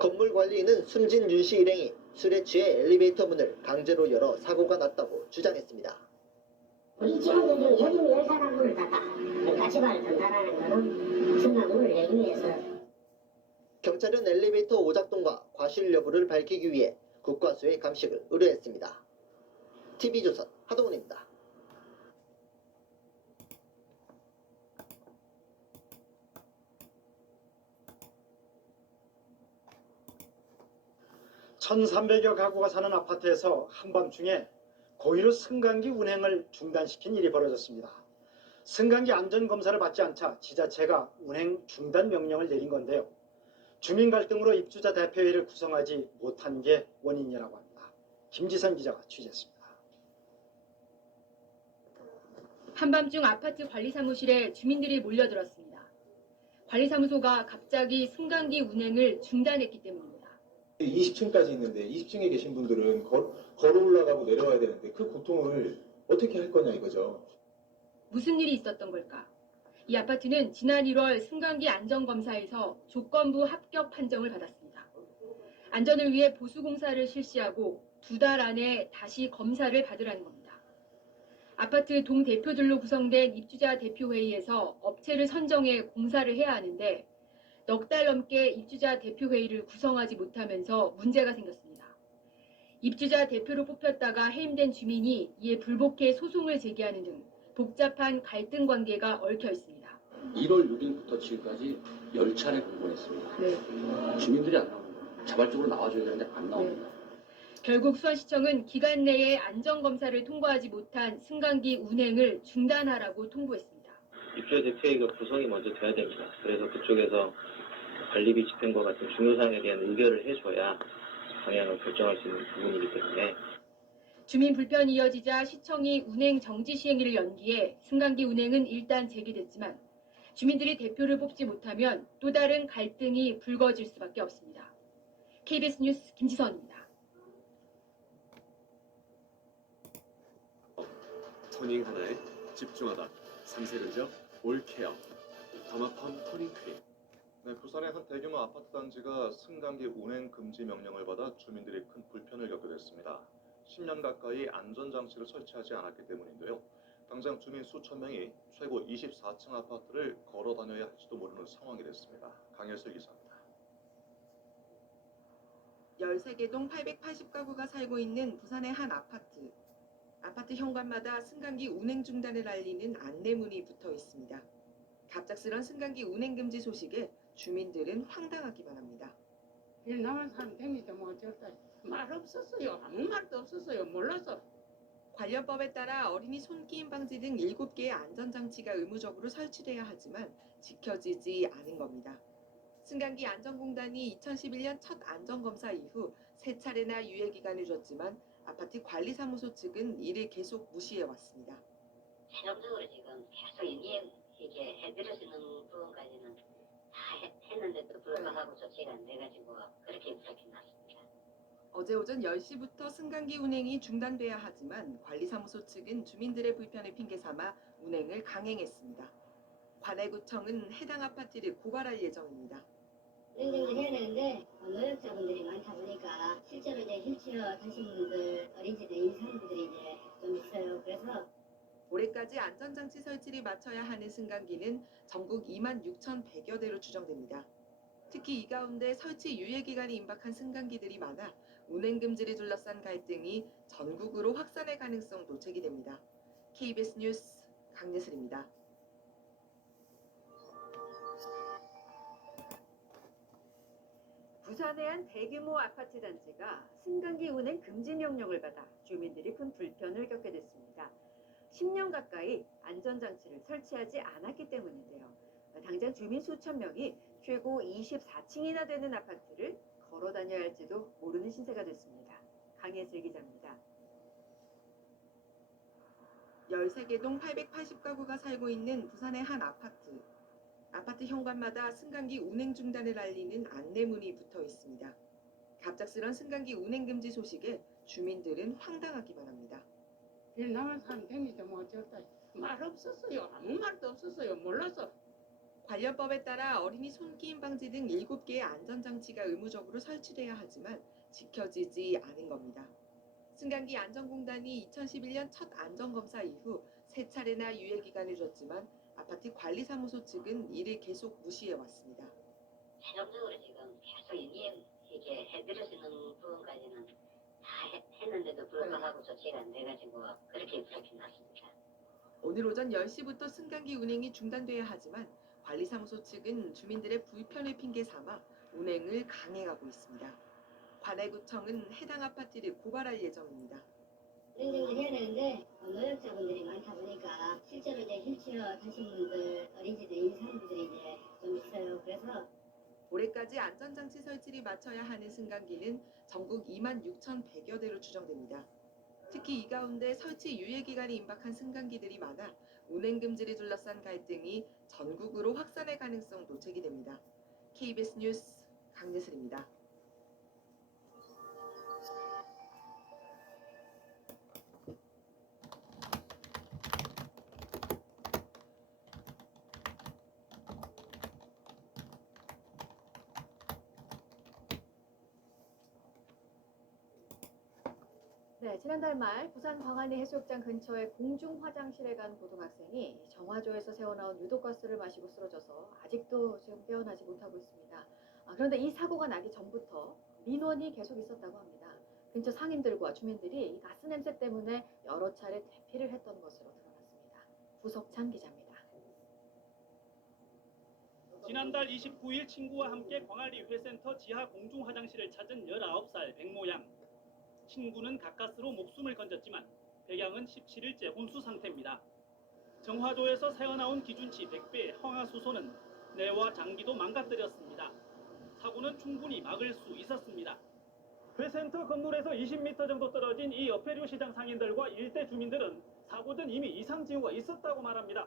건물 관리인은 숨진 윤 씨 일행이 술에 취해 엘리베이터 문을 강제로 열어 사고가 났다고 주장했습니다. 우리 지하철이 여기 열 사람 문을 닫아 같이 발을 든다라는 거는 순간 문을 열기 위해서. 경찰은 엘리베이터 오작동과 과실 여부를 밝히기 위해 국과수의 감식을 의뢰했습니다. TV조선 하동훈입니다. (1,300여) 가구가 사는 아파트에서 한밤중에 고의로 승강기 운행을 중단시킨 일이 벌어졌습니다. 승강기 안전검사를 받지 않자 지자체가 운행 중단 명령을 내린 건데요. 주민 갈등으로 입주자 대표회의를 구성하지 못한 게 원인이라고 합니다. 김지선 기자가 취재했습니다. 한밤중 아파트 관리사무실에 주민들이 몰려들었습니다. 관리사무소가 갑자기 승강기 운행을 중단했기 때문입니다. 20층까지 있는데 20층에 계신 분들은 걸어 올라가고 내려와야 되는데 그 고통을 어떻게 할 거냐 이거죠. 무슨 일이 있었던 걸까? 이 아파트는 지난 1월 승강기 안전검사에서 조건부 합격 판정을 받았습니다. 안전을 위해 보수공사를 실시하고 2달 안에 다시 검사를 받으라는 겁니다. 아파트 동대표들로 구성된 입주자 대표회의에서 업체를 선정해 공사를 해야 하는데 넉 달 넘게 입주자 대표회의를 구성하지 못하면서 문제가 생겼습니다. 입주자 대표로 뽑혔다가 해임된 주민이 이에 불복해 소송을 제기하는 등 복잡한 갈등 관계가 얽혀 있습니다. 1월 6일부터 지금까지 10차례 공고했습니다. 네. 주민들이 안 나옵니다. 자발적으로 나와줘야 되는데 안 나옵니다. 결국 수원시청은 기간 내에 안전검사를 통과하지 못한 승강기 운행을 중단하라고 통보했습니다. 입주자 대표회의가 구성이 먼저 돼야 됩니다. 그래서 그쪽에서 관리비 집행과 같은 중요사항에 대한 의결을 해줘야 방향을 결정할 수 있는 부분이기 때문에 주민 불편이 이어지자 시청이 운행 정지 시행일을 연기해 승강기 운행은 일단 재개됐지만 주민들이 대표를 뽑지 못하면 또 다른 갈등이 불거질 수밖에 없습니다. KBS 뉴스 김지선입니다. 토닝 하나에 집중하다. 3세근적 올케어 더마펌 토닝 크림. 네, 부산의 한 대규모 아파트 단지가 승강기 운행 금지 명령을 받아 주민들이 큰 불편을 겪게 됐습니다. 10년 가까이 안전장치를 설치하지 않았기 때문인데요. 당장 주민 수천 명이 최고 24층 아파트를 걸어 다녀야 할지도 모르는 상황이 됐습니다. 강혜슬 기자입니다. 13개 동 880가구가 살고 있는 부산의 한 아파트. 아파트 현관마다 승강기 운행 중단을 알리는 안내문이 붙어 있습니다. 갑작스런 승강기 운행 금지 소식에 주민들은 황당하기만 합니다. 나만 사람 댕기죠. 뭐 어쩔 말 없었어요. 아무 말도 없었어요. 몰라서. 관련 법에 따라 어린이 손끼임 방지 등 7개의 안전장치가 의무적으로 설치돼야 하지만 지켜지지 않은 겁니다. 승강기 안전공단이 2011년 첫 안전검사 이후 3차례나 유예기간을 줬지만 아파트 관리사무소 측은 이를 계속 무시해왔습니다. 최종적으로 지금 계속 이게 해드릴 수 있는 부분까지는 다 했는데도 불구하고 조치가 안 돼가지고 그렇게 부탁이 났습니다. 어제 오전 10시부터 승강기 운행이 중단돼야 하지만 관리사무소 측은 주민들의 불편을 핑계 삼아 운행을 강행했습니다. 관할구청은 해당 아파트를 고발할 예정입니다. 운행을 해야 되는데 노약자분들이 많다 보니까 실제로 이제 휠체어 타신 분들, 어린이들 임산부들이 이제 좀 있어요. 그래서 올해까지 안전장치 설치를 마쳐야 하는 승강기는 전국 26,100여 대로 추정됩니다. 특히 이 가운데 설치 유예 기간이 임박한 승강기들이 많아 운행 금지를 둘러싼 갈등이 전국으로 확산할 가능성도 제기됩니다. KBS 뉴스 강예슬입니다. 부산의 한 대규모 아파트 단지가 승강기 운행 금지 명령을 받아 주민들이 큰 불편을 겪게 됐습니다. 10년 가까이 안전장치를 설치하지 않았기 때문인데요. 당장 주민 수천 명이 최고 24층이나 되는 아파트를 걸어 다녀야 할지도 모르는 신세가 됐습니다. 강예슬 기자입니다. 13개 동 880가구가 살고 있는 부산의 한 아파트. 아파트 현관마다 승강기 운행 중단을 알리는 안내문이 붙어 있습니다. 갑작스런 승강기 운행 금지 소식에 주민들은 황당하기만 합니다. 나만 사람 댕기지 뭐 어쩌다 말 없었어요. 아무 말도 없었어요. 몰라서. 관련 법에 따라 어린이 손기임 방지 등 7개의 안전장치가 의무적으로 설치돼야 하지만 지켜지지 않은 겁니다. 승강기 안전공단이 2011년 첫 안전검사 이후 3차례나 유예기간을 줬지만 아파트 관리사무소 측은 이를 계속 무시해왔습니다. 최종적으로 지금 계속 이렇게 해드릴 수 있는 부분까지는 다 했는데도 불구하고 조치가 안 돼가지고 그렇게 불합이 났습니다. 오늘 오전 10시부터 승강기 운행이 중단돼야 하지만 관리사무소 측은 주민들의 불편을 핑계 삼아 운행을 강행하고 있습니다. 관할구청은 해당 아파트를 고발할 예정입니다. 운행을 해야 되는데 노약자분들이 많다 보니까 실제로 이제 휠체어 타신 분들, 어린이들 임산부들이 이제 좀 있어요. 그래서 올해까지 안전장치 설치를 마쳐야 하는 승강기는 전국 26,100여 대로 추정됩니다. 특히 이 가운데 설치 유예 기간이 임박한 승강기들이 많아 운행 금지를 둘러싼 갈등이 전국으로 확산할 가능성도 제기됩니다. KBS 뉴스 강예슬입니다. 네, 지난달 말 부산 광안리 해수욕장 근처의 공중 화장실에 간 고등학생이 정화조에서 새어나온 유독가스를 마시고 쓰러져서 아직도 지금 깨어나지 못하고 있습니다. 그런데 이 사고가 나기 전부터 민원이 계속 있었다고 합니다. 근처 상인들과 주민들이 이 가스 냄새 때문에 여러 차례 대피를 했던 것으로 드러났습니다. 구석찬 기자입니다. 지난달 29일 친구와 함께 광안리 회센터 지하 공중 화장실을 찾은 19살 백모 양. 친구는 가까스로 목숨을 건졌지만 백양은 17일째 혼수 상태입니다. 정화조에서 새어나온 기준치 100배의 황화수소는 뇌와 장기도 망가뜨렸습니다. 사고는 충분히 막을 수 있었습니다. 회센터 건물에서 20m 정도 떨어진 이 어패류 시장 상인들과 일대 주민들은 사고 전 이미 이상 징후가 있었다고 말합니다.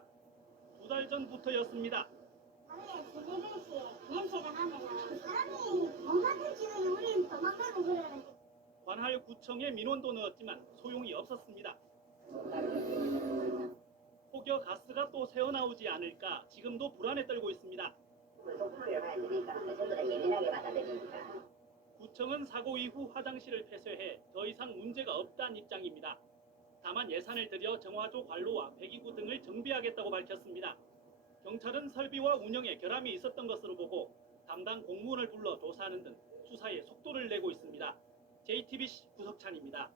2달 전부터였습니다. 하루에 두세 번씩 냄새가 나면 사람이 못 맡을지는 우리는 도망가고 그러는데 관할구청에 민원도 넣었지만 소용이 없었습니다. 혹여 가스가 또 새어나오지 않을까 지금도 불안에 떨고 있습니다. 구청은 사고 이후 화장실을 폐쇄해 더 이상 문제가 없다는 입장입니다. 다만 예산을 들여 정화조 관로와 배기구 등을 정비하겠다고 밝혔습니다. 경찰은 설비와 운영에 결함이 있었던 것으로 보고 담당 공무원을 불러 조사하는 등 수사에 속도를 내고 있습니다. JTBC 구석찬입니다.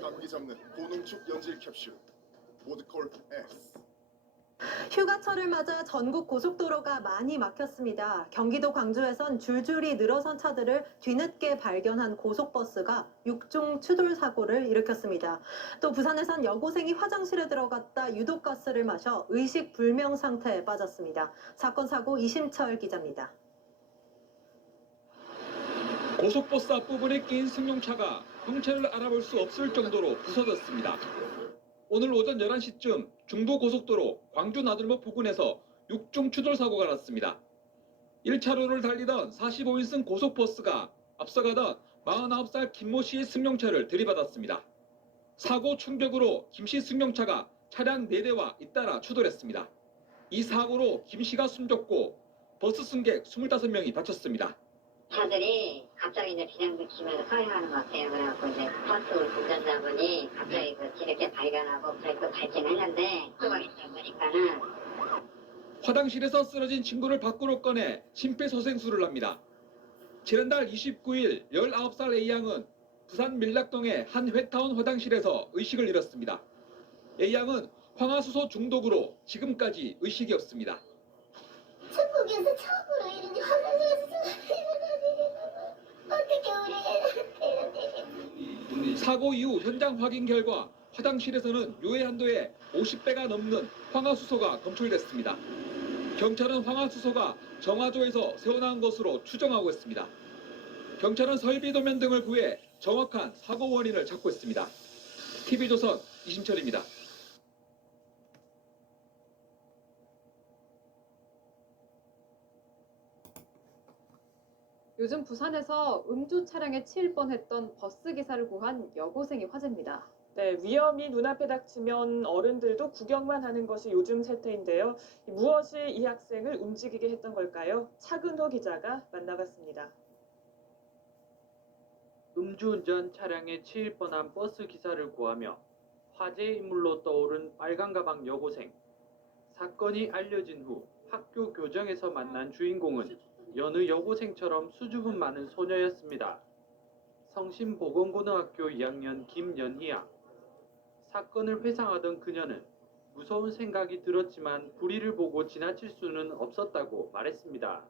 감기 잡는 고농축 연질 캡슐 모드콜 S. 휴가철을 맞아 전국 고속도로가 많이 막혔습니다. 경기도 광주에선 줄줄이 늘어선 차들을 뒤늦게 발견한 고속버스가 6종 추돌 사고를 일으켰습니다. 또 부산에선 여고생이 화장실에 들어갔다 유독가스를 마셔 의식불명 상태에 빠졌습니다. 사건 사고 이심철 기자입니다. 고속버스 앞부분에 끼인 승용차가 형체를 알아볼 수 없을 정도로 부서졌습니다. 오늘 오전 11시쯤 중부고속도로 광주 나들목 부근에서 6중 추돌 사고가 났습니다. 1차로를 달리던 45인승 고속버스가 앞서가던 49살 김모 씨의 승용차를 들이받았습니다. 사고 충격으로 김 씨 승용차가 차량 4대와 잇따라 추돌했습니다. 이 사고로 김 씨가 숨졌고 버스 승객 25명이 다쳤습니다. 차들이 갑자기 이제 비상등 키면서 서행하는 것 같아요. 그래갖고 이제 버스 운전자분이 갑자기 그 뒤늦게 발견하고 브레이크 밟긴 했는데 속도가 있다 보니까는 화장실에서 쓰러진 친구를 밖으로 꺼내 심폐소생술을 합니다. 지난달 29일 19살 A양은 부산 밀락동의 한 회타운 화장실에서 의식을 잃었습니다. A양은 황화수소 중독으로 지금까지 의식이 없습니다. 천국에서 처음으로 이런지 화장실에서 어떻게 우리 사고 이후 현장 확인 결과 화장실에서는 유해 한도의 50배가 넘는 황화수소가 검출됐습니다. 경찰은 황화수소가 정화조에서 새어나온 것으로 추정하고 있습니다. 경찰은 설비도면 등을 구해 정확한 사고 원인을 찾고 있습니다. TV조선 이신철입니다. 요즘 부산에서 음주 차량에 치일 뻔했던 버스 기사를 구한 여고생이 화제입니다. 네, 위험이 눈앞에 닥치면 어른들도 구경만 하는 것이 요즘 세태인데요. 무엇이 이 학생을 움직이게 했던 걸까요? 차근호 기자가 만나봤습니다. 음주운전 차량에 치일 뻔한 버스 기사를 구하며 화제의 인물로 떠오른 빨간 가방 여고생. 사건이 알려진 후 학교 교정에서 만난 주인공은 여느 여고생처럼 수줍음 많은 소녀였습니다. 성심보건고등학교 2학년 김연희야. 사건을 회상하던 그녀는 무서운 생각이 들었지만 불의를 보고 지나칠 수는 없었다고 말했습니다.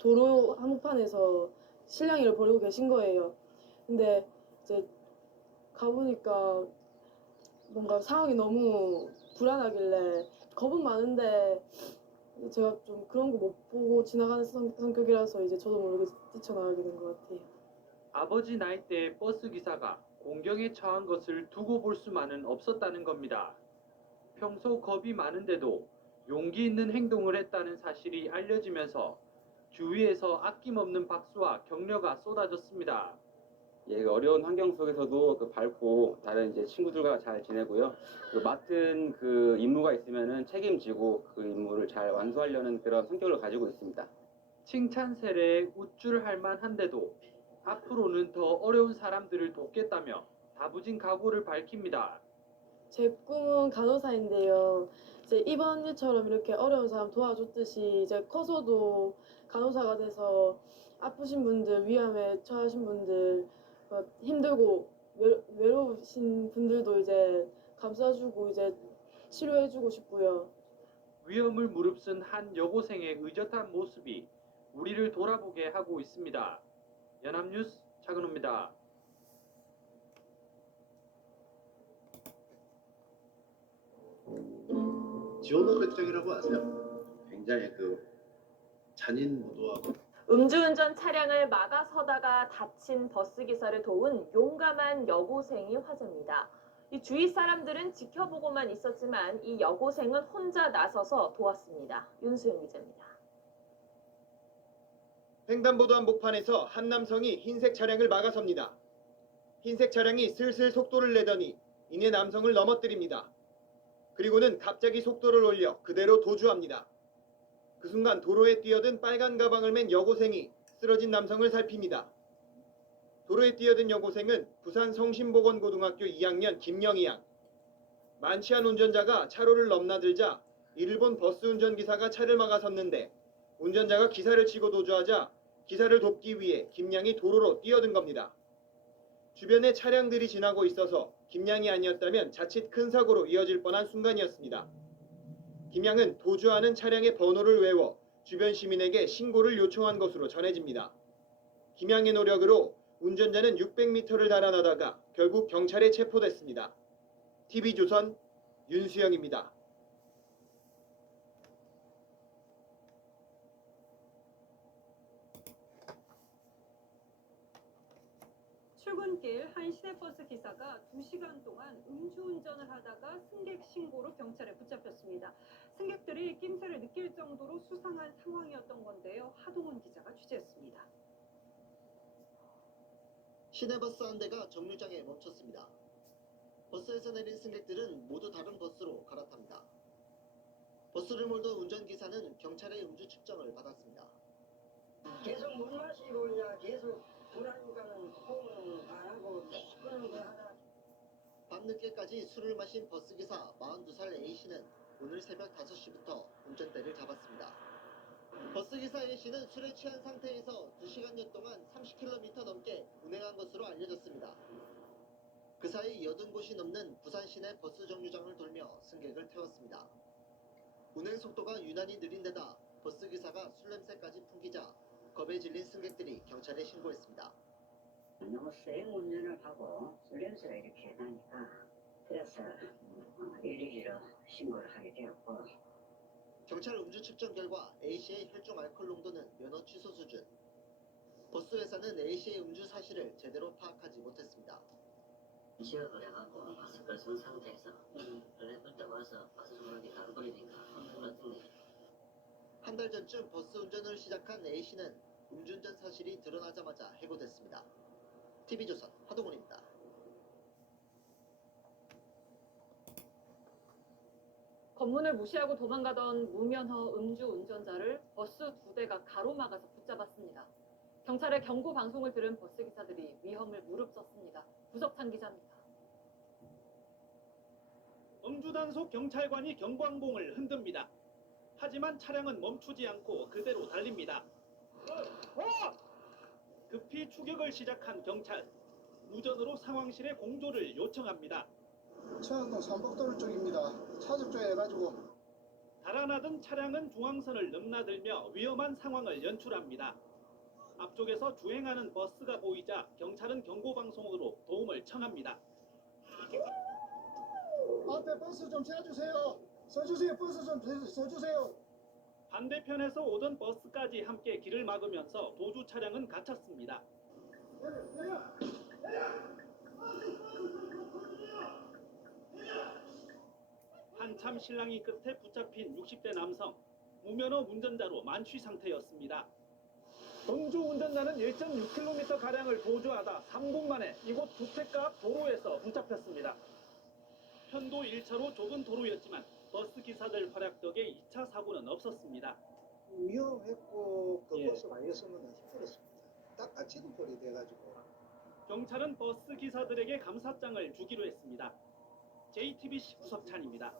도로 한복판에서 실랑이를 벌이고 계신 거예요. 근데 이제 가보니까 뭔가 상황이 너무 불안하길래 겁은 많은데 제가 좀 그런 거 못 보고 지나가는 성격이라서 이제 저도 모르게 뛰쳐나가게 된 것 같아요. 아버지 나이대의 버스 기사가 공경에 처한 것을 두고 볼 수만은 없었다는 겁니다. 평소 겁이 많은데도 용기 있는 행동을 했다는 사실이 알려지면서 주위에서 아낌없는 박수와 격려가 쏟아졌습니다. 예, 어려운 환경 속에서도 밝고 다른 이제 친구들과 잘 지내고요. 맡은 임무가 있으면은 책임지고 그 임무를 잘 완수하려는 그런 성격을 가지고 있습니다. 칭찬 세례에 우쭐할 만한데도 앞으로는 더 어려운 사람들을 돕겠다며 다부진 각오를 밝힙니다. 제 꿈은 간호사인데요. 이제 이번 일처럼 이렇게 어려운 사람 도와줬듯이 이제 커서도 간호사가 돼서 아프신 분들, 위암에 처하신 분들, 힘들고 외로우신 분들도 이제 감싸주고 이제 치료해주고 싶고요. 위험을 무릅쓴 한 여고생의 의젓한 모습이 우리를 돌아보게 하고 있습니다. 연합뉴스 차근호입니다. 지원호 백작이라고 아세요? 굉장히 잔인무도하고 음주운전 차량을 막아서다가 다친 버스 기사를 도운 용감한 여고생이 화제입니다. 이 주위 사람들은 지켜보고만 있었지만 이 여고생은 혼자 나서서 도왔습니다. 윤수영 기자입니다. 횡단보도 한복판에서 한 남성이 흰색 차량을 막아섭니다. 흰색 차량이 슬슬 속도를 내더니 이내 남성을 넘어뜨립니다. 그리고는 갑자기 속도를 올려 그대로 도주합니다. 그 순간 도로에 뛰어든 빨간 가방을 맨 여고생이 쓰러진 남성을 살핍니다. 도로에 뛰어든 여고생은 부산 성심보건고등학교 2학년 김영희 양. 만취한 운전자가 차로를 넘나들자 이를 본 버스 운전기사가 차를 막아섰는데 운전자가 기사를 치고 도주하자 기사를 돕기 위해 김양이 도로로 뛰어든 겁니다. 주변에 차량들이 지나고 있어서 김양이 아니었다면 자칫 큰 사고로 이어질 뻔한 순간이었습니다. 김양은 도주하는 차량의 번호를 외워 주변 시민에게 신고를 요청한 것으로 전해집니다. 김양의 노력으로 운전자는 600m를 달아나다가 결국 경찰에 체포됐습니다. TV조선 윤수영입니다. 출근 출근길 한 시내버스 기사가 2시간 동안 음주운전을 하다가 승객 신고로 경찰에 붙잡혔습니다. 승객들이 낌새를 느낄 정도로 수상한 상황이었던 건데요. 하동훈 기자가 취재했습니다. 시내버스 한 대가 정류장에 멈췄습니다. 버스에서 내린 승객들은 모두 다른 버스로 갈아탑니다. 버스를 몰던 운전기사는 경찰의 음주 측정을 받았습니다. 계속 물 마시고 그냥 계속 불안가는 호응 안 하고 끄는 거 하나. 밤늦게까지 술을 마신 버스기사 42살 A씨는 오늘 새벽 5시부터 운전대를 잡았습니다. 버스기사 A씨는 술에 취한 상태에서 2시간여 동안 30km 넘게 운행한 것으로 알려졌습니다. 그 사이 80곳이 넘는 부산 시내 버스 정류장을 돌며 승객을 태웠습니다. 운행 속도가 유난히 느린 데다 버스기사가 술 냄새까지 풍기자 겁에 질린 승객들이 경찰에 신고했습니다. 너무 쌩 운전을 하고 술 냄새가 이렇게 나니까 그래서 112로 신고를 하게 되었고 경찰 음주 측정 결과 A씨의 혈중 알코올 농도는 면허 취소 수준. 버스 회사는 A씨의 음주 사실을 제대로 파악하지 못했습니다. 취업을 해갖고 마스크를 쓴 상태에서 랩을 때 와서 버스 조각이 안 보이니까 놀랐던데. 한 달 전쯤 버스 운전을 시작한 A씨는 음주운전 사실이 드러나자마자 해고됐습니다. TV조선 하동훈입니다. 검문을 무시하고 도망가던 무면허 음주 운전자를 버스 2대가 가로막아서 붙잡았습니다. 경찰의 경고 방송을 들은 버스기사들이 위험을 무릅썼습니다. 구석찬 기자입니다. 음주 단속 경찰관이 경광봉을 흔듭니다. 하지만 차량은 멈추지 않고 그대로 달립니다. 급히 추격을 시작한 경찰. 무전으로 상황실에 공조를 요청합니다. 천안동 삼복도로 쪽입니다. 차적 조회해가지고. 달아나던 차량은 중앙선을 넘나들며 위험한 상황을 연출합니다. 앞쪽에서 주행하는 버스가 보이자 경찰은 경고방송으로 도움을 청합니다. 앞에 버스 좀 세워주세요. 써주세요. 버스 좀 써주세요. 반대편에서 오던 버스까지 함께 길을 막으면서 도주 차량은 갇혔습니다. 한참 실랑이 끝에 붙잡힌 60대 남성. 무면허 운전자로 만취 상태였습니다. 음주 운전자는 1.6km가량을 도주하다 3분 만에 이곳 주택가 앞 도로에서 붙잡혔습니다. 편도 1차로 좁은 도로였지만 버스 기사들 활약 덕에 2차 사고는 없었습니다. 위험했고 그 버스가 아니었으면 힘들었습니다. 딱 같이도 꼴이 돼가지고. 경찰은 버스 기사들에게 감사장을 주기로 했습니다. JTBC 구석찬입니다.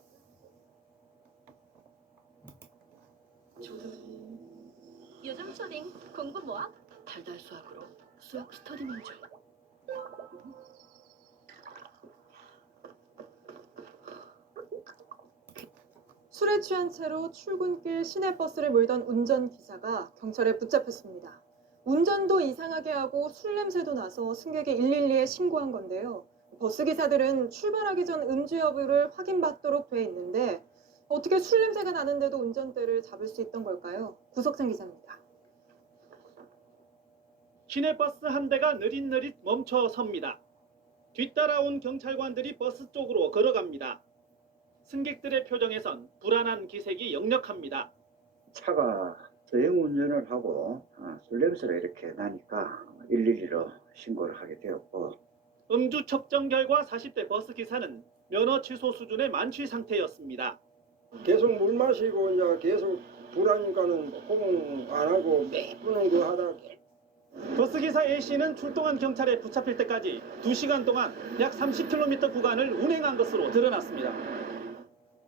요즘 초딩 공부 뭐야? 달달 수학으로 수학 스터디맨 중. 술에 취한 채로 출근길 시내버스를 몰던 운전기사가 경찰에 붙잡혔습니다. 운전도 이상하게 하고 술 냄새도 나서 승객이 112에 신고한 건데요. 버스기사들은 출발하기 전 음주 여부를 확인받도록 돼 있는데 어떻게 술 냄새가 나는데도 운전대를 잡을 수 있던 걸까요? 구석찬 기자입니다. 시내버스 한 대가 느릿느릿 멈춰 섭니다. 뒤따라온 경찰관들이 버스 쪽으로 걸어갑니다. 승객들의 표정에선 불안한 기색이 역력합니다. 차가 저형 운전을 하고 술 냄새가 이렇게 나니까 112로 신고를 하게 되었고 음주 측정 결과 40대 버스 기사는 면허 취소 수준의 만취 상태였습니다. 계속 물 마시고 이제 계속 불안가는 호응 안 하고 끄는 거 하다. 버스기사 A씨는 출동한 경찰에 붙잡힐 때까지 2시간 동안 약 30km 구간을 운행한 것으로 드러났습니다.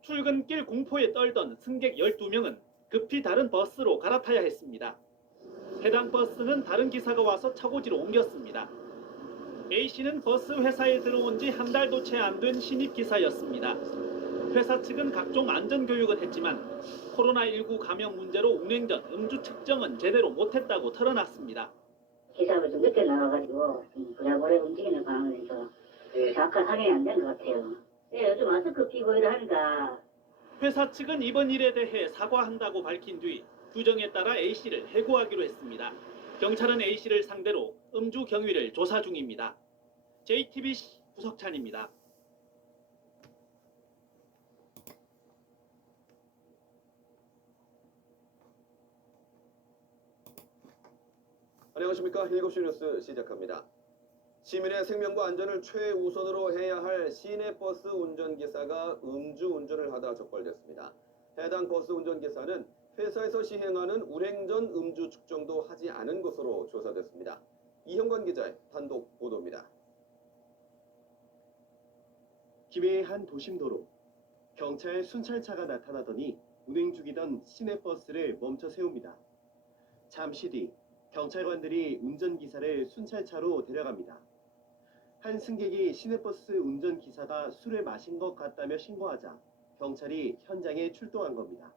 출근길 공포에 떨던 승객 12명은 급히 다른 버스로 갈아타야 했습니다. 해당 버스는 다른 기사가 와서 차고지로 옮겼습니다. A씨는 버스 회사에 들어온 지 한 달도 채 안 된 신입 기사였습니다. 회사 측은 각종 안전교육은 했지만 코로나19 감염 문제로 운행 전 음주 측정은 제대로 못했다고 털어놨습니다. 기사가 좀 늦게 나와가지고 부랴부랴 움직이는 방향에서 정확한 확인이 안 된 것 같아요. 요즘 마스크 끼고 일을 하니까. 회사 측은 이번 일에 대해 사과한다고 밝힌 뒤 규정에 따라 A씨를 해고하기로 했습니다. 경찰은 A씨를 상대로 음주 경위를 조사 중입니다. JTBC 구석찬입니다. 안녕하십니까. 7시 뉴스 시작합니다. 시민의 생명과 안전을 최우선으로 해야 할 시내버스 운전기사가 음주운전을 하다 적발됐습니다. 해당 버스 운전기사는 회사에서 시행하는 운행 전 음주 측정도 하지 않은 것으로 조사됐습니다. 이형관 기자의 단독 보도입니다. 김해의 한 도심도로. 경찰 순찰차가 나타나더니 운행 중이던 시내버스를 멈춰 세웁니다. 잠시 뒤 경찰관들이 운전기사를 순찰차로 데려갑니다. 한 승객이 시내버스 운전기사가 술을 마신 것 같다며 신고하자 경찰이 현장에 출동한 겁니다.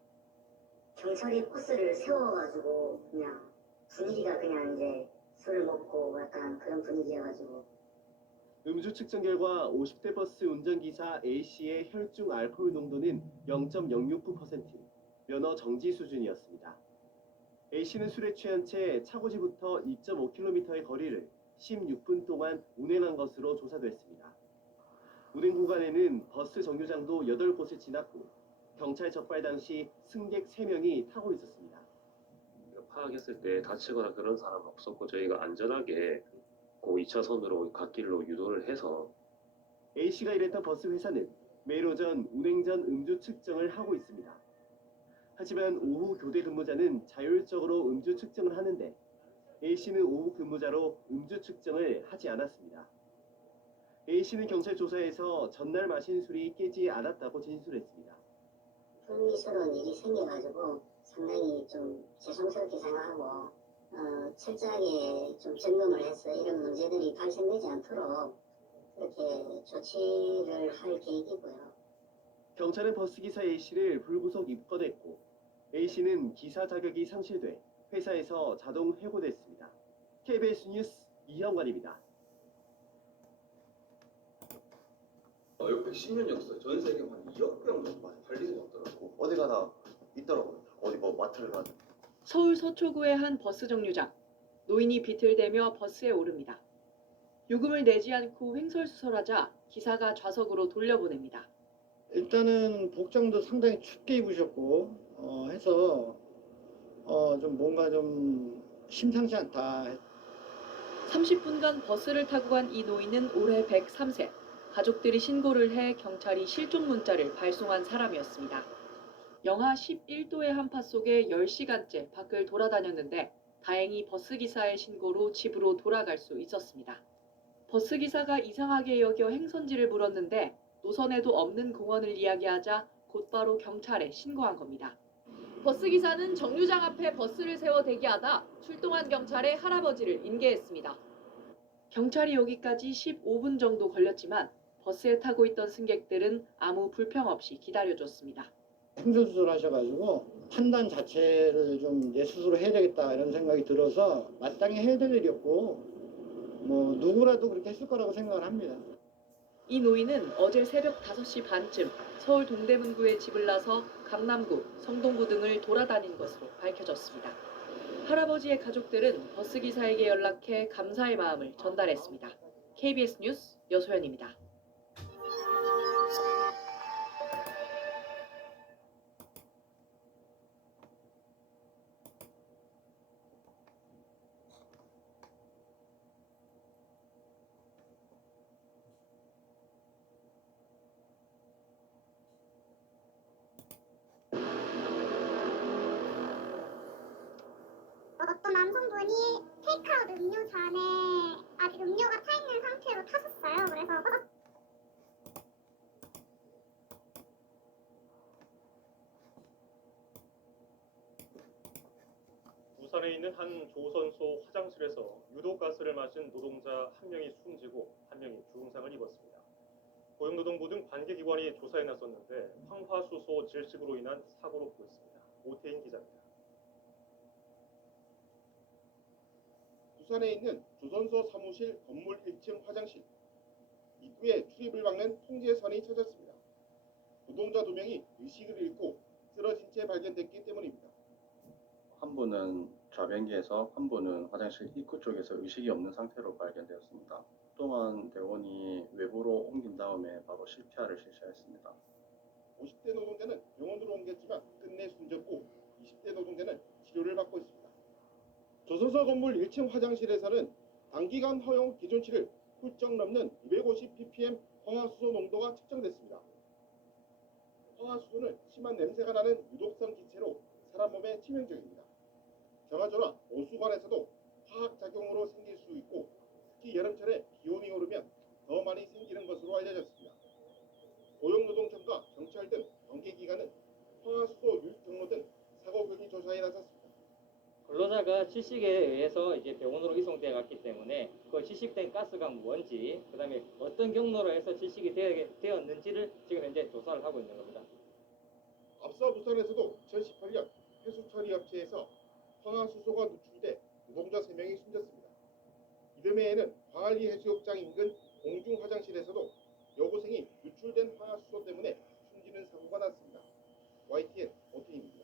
경찰이 버스를 세워가지고 그냥 분위기가 그냥 이제 술을 먹고 약간 그런 분위기여가지고 음주 측정 결과 50대 버스 운전기사 A씨의 혈중 알코올 농도는 0.069%, 면허 정지 수준이었습니다. A씨는 술에 취한 채 차고지부터 2.5km의 거리를 16분 동안 운행한 것으로 조사됐습니다. 운행 구간에는 버스 정류장도 8곳을 지났고 경찰 적발 당시 승객 3명이 타고 있었습니다. 파악했을 때 다치거나 그런 사람은 없었고 저희가 안전하게 그 2차선으로 갓길로 유도를 해서 A씨가 일했던 버스 회사는 매일 오전 운행 전 음주 측정을 하고 있습니다. 하지만 오후 교대 근무자는 자율적으로 음주 측정을 하는데 A씨는 오후 근무자로 음주 측정을 하지 않았습니다. A씨는 경찰 조사에서 전날 마신 술이 깨지 않았다고 진술했습니다. 흥미스러운 일이 생겨가지고 상당히 좀 죄송스럽게 생각하고 철저하게 좀 점검을 해서 이런 문제들이 발생되지 않도록 그렇게 조치를 할 계획이고요. 경찰은 버스기사 A씨를 불구속 입건했고 A씨는 기사 자격이 상실돼 회사에서 자동 해고됐습니다. KBS 뉴스 이형관입니다. 옆에 10년 역사에 전 세계 한 2억 병 정도 많이 팔리는 것 같더라고. 어디 가나 있더라고요. 어디 뭐 마트를 가든. 서울 서초구의 한 버스 정류장. 노인이 비틀대며 버스에 오릅니다. 요금을 내지 않고 횡설수설하자 기사가 좌석으로 돌려보냅니다. 일단은 복장도 상당히 춥게 입으셨고 해서 좀 뭔가 좀 심상치 않다. 30분간 버스를 타고 간 이 노인은 올해 103세. 가족들이 신고를 해 경찰이 실종 문자를 발송한 사람이었습니다. 영하 11도의 한파 속에 10시간째 밖을 돌아다녔는데 다행히 버스기사의 신고로 집으로 돌아갈 수 있었습니다. 버스기사가 이상하게 여겨 행선지를 물었는데 노선에도 없는 공원을 이야기하자 곧바로 경찰에 신고한 겁니다. 버스기사는 정류장 앞에 버스를 세워 대기하다 출동한 경찰에 할아버지를 인계했습니다. 경찰이 오기까지 15분 정도 걸렸지만 버스에 타고 있던 승객들은 아무 불평 없이 기다려줬습니다. 횡설수설 하셔가지고 판단 자체를 좀 내 스스로 해야 되겠다 이런 생각이 들어서 마땅히 해야 될 일이었고 뭐 누구라도 그렇게 했을 거라고 생각을 합니다. 이 노인은 어제 새벽 5시 반쯤 서울 동대문구에 집을 나서 강남구, 성동구 등을 돌아다닌 것으로 밝혀졌습니다. 할아버지의 가족들은 버스기사에게 연락해 감사의 마음을 전달했습니다. KBS 뉴스 여소연입니다. 어떤 남성분이 테이크아웃 음료수 안에 아직 음료가 차 있는 상태로 타셨어요. 그래서 부산에 있는 한 조선소 화장실에서 유독가스를 마신 노동자 1명이 숨지고 1명이 중상을 입었습니다. 고용노동부 등 관계기관이 조사에 나섰는데 황화수소 질식으로 인한 사고로 보였습니다. 오태인 기자입니다. 부산에 있는 조선소 사무실 건물 1층 화장실. 입구에 출입을 막는 통제선이 쳐졌습니다. 노동자 2명이 의식을 잃고 쓰러진 채 발견됐기 때문입니다. 한 분은 좌변기에서 한 분은 화장실 입구 쪽에서 의식이 없는 상태로 발견되었습니다. 또한 대원이 외부로 옮긴 다음에 바로 CPR을 실시하였습니다. 50대 노동자는 병원으로 옮겼지만 끝내 숨졌고 20대 노동자는 치료를 받고 있습니다. 조선소 건물 1층 화장실에서는 단기간 허용 기준치를 훌쩍 넘는 250 ppm 황화수소 농도가 측정됐습니다. 황화수소는 심한 냄새가 나는 유독성 기체로 사람 몸에 치명적입니다. 정화조나 오수관에서도 화학작용으로 생길 수 있고 특히 여름철에 기온이 오르면 더 많이 생기는 것으로 알려졌습니다. 고용노동청과 경찰 등 관계기관은 황화수소 유입 경로 등 사고 경위 조사에 나섰습니다. 근로자가 질식에 의해서 이제 병원으로 이송되어 갔기 때문에 그 질식된 가스가 뭔지, 그다음에 어떤 경로로 해서 질식이 되었는지를 지금 현재 조사를 하고 있는 겁니다. 앞서 부산에서도 2018년 해수처리 업체에서 황화수소가 누출돼 노동자 3명이 숨졌습니다. 이듬해에는 광안리 해수욕장 인근 공중 화장실에서도 여고생이 누출된 황화수소 때문에 숨지는 사고가 났습니다. YTN 오태인입니다.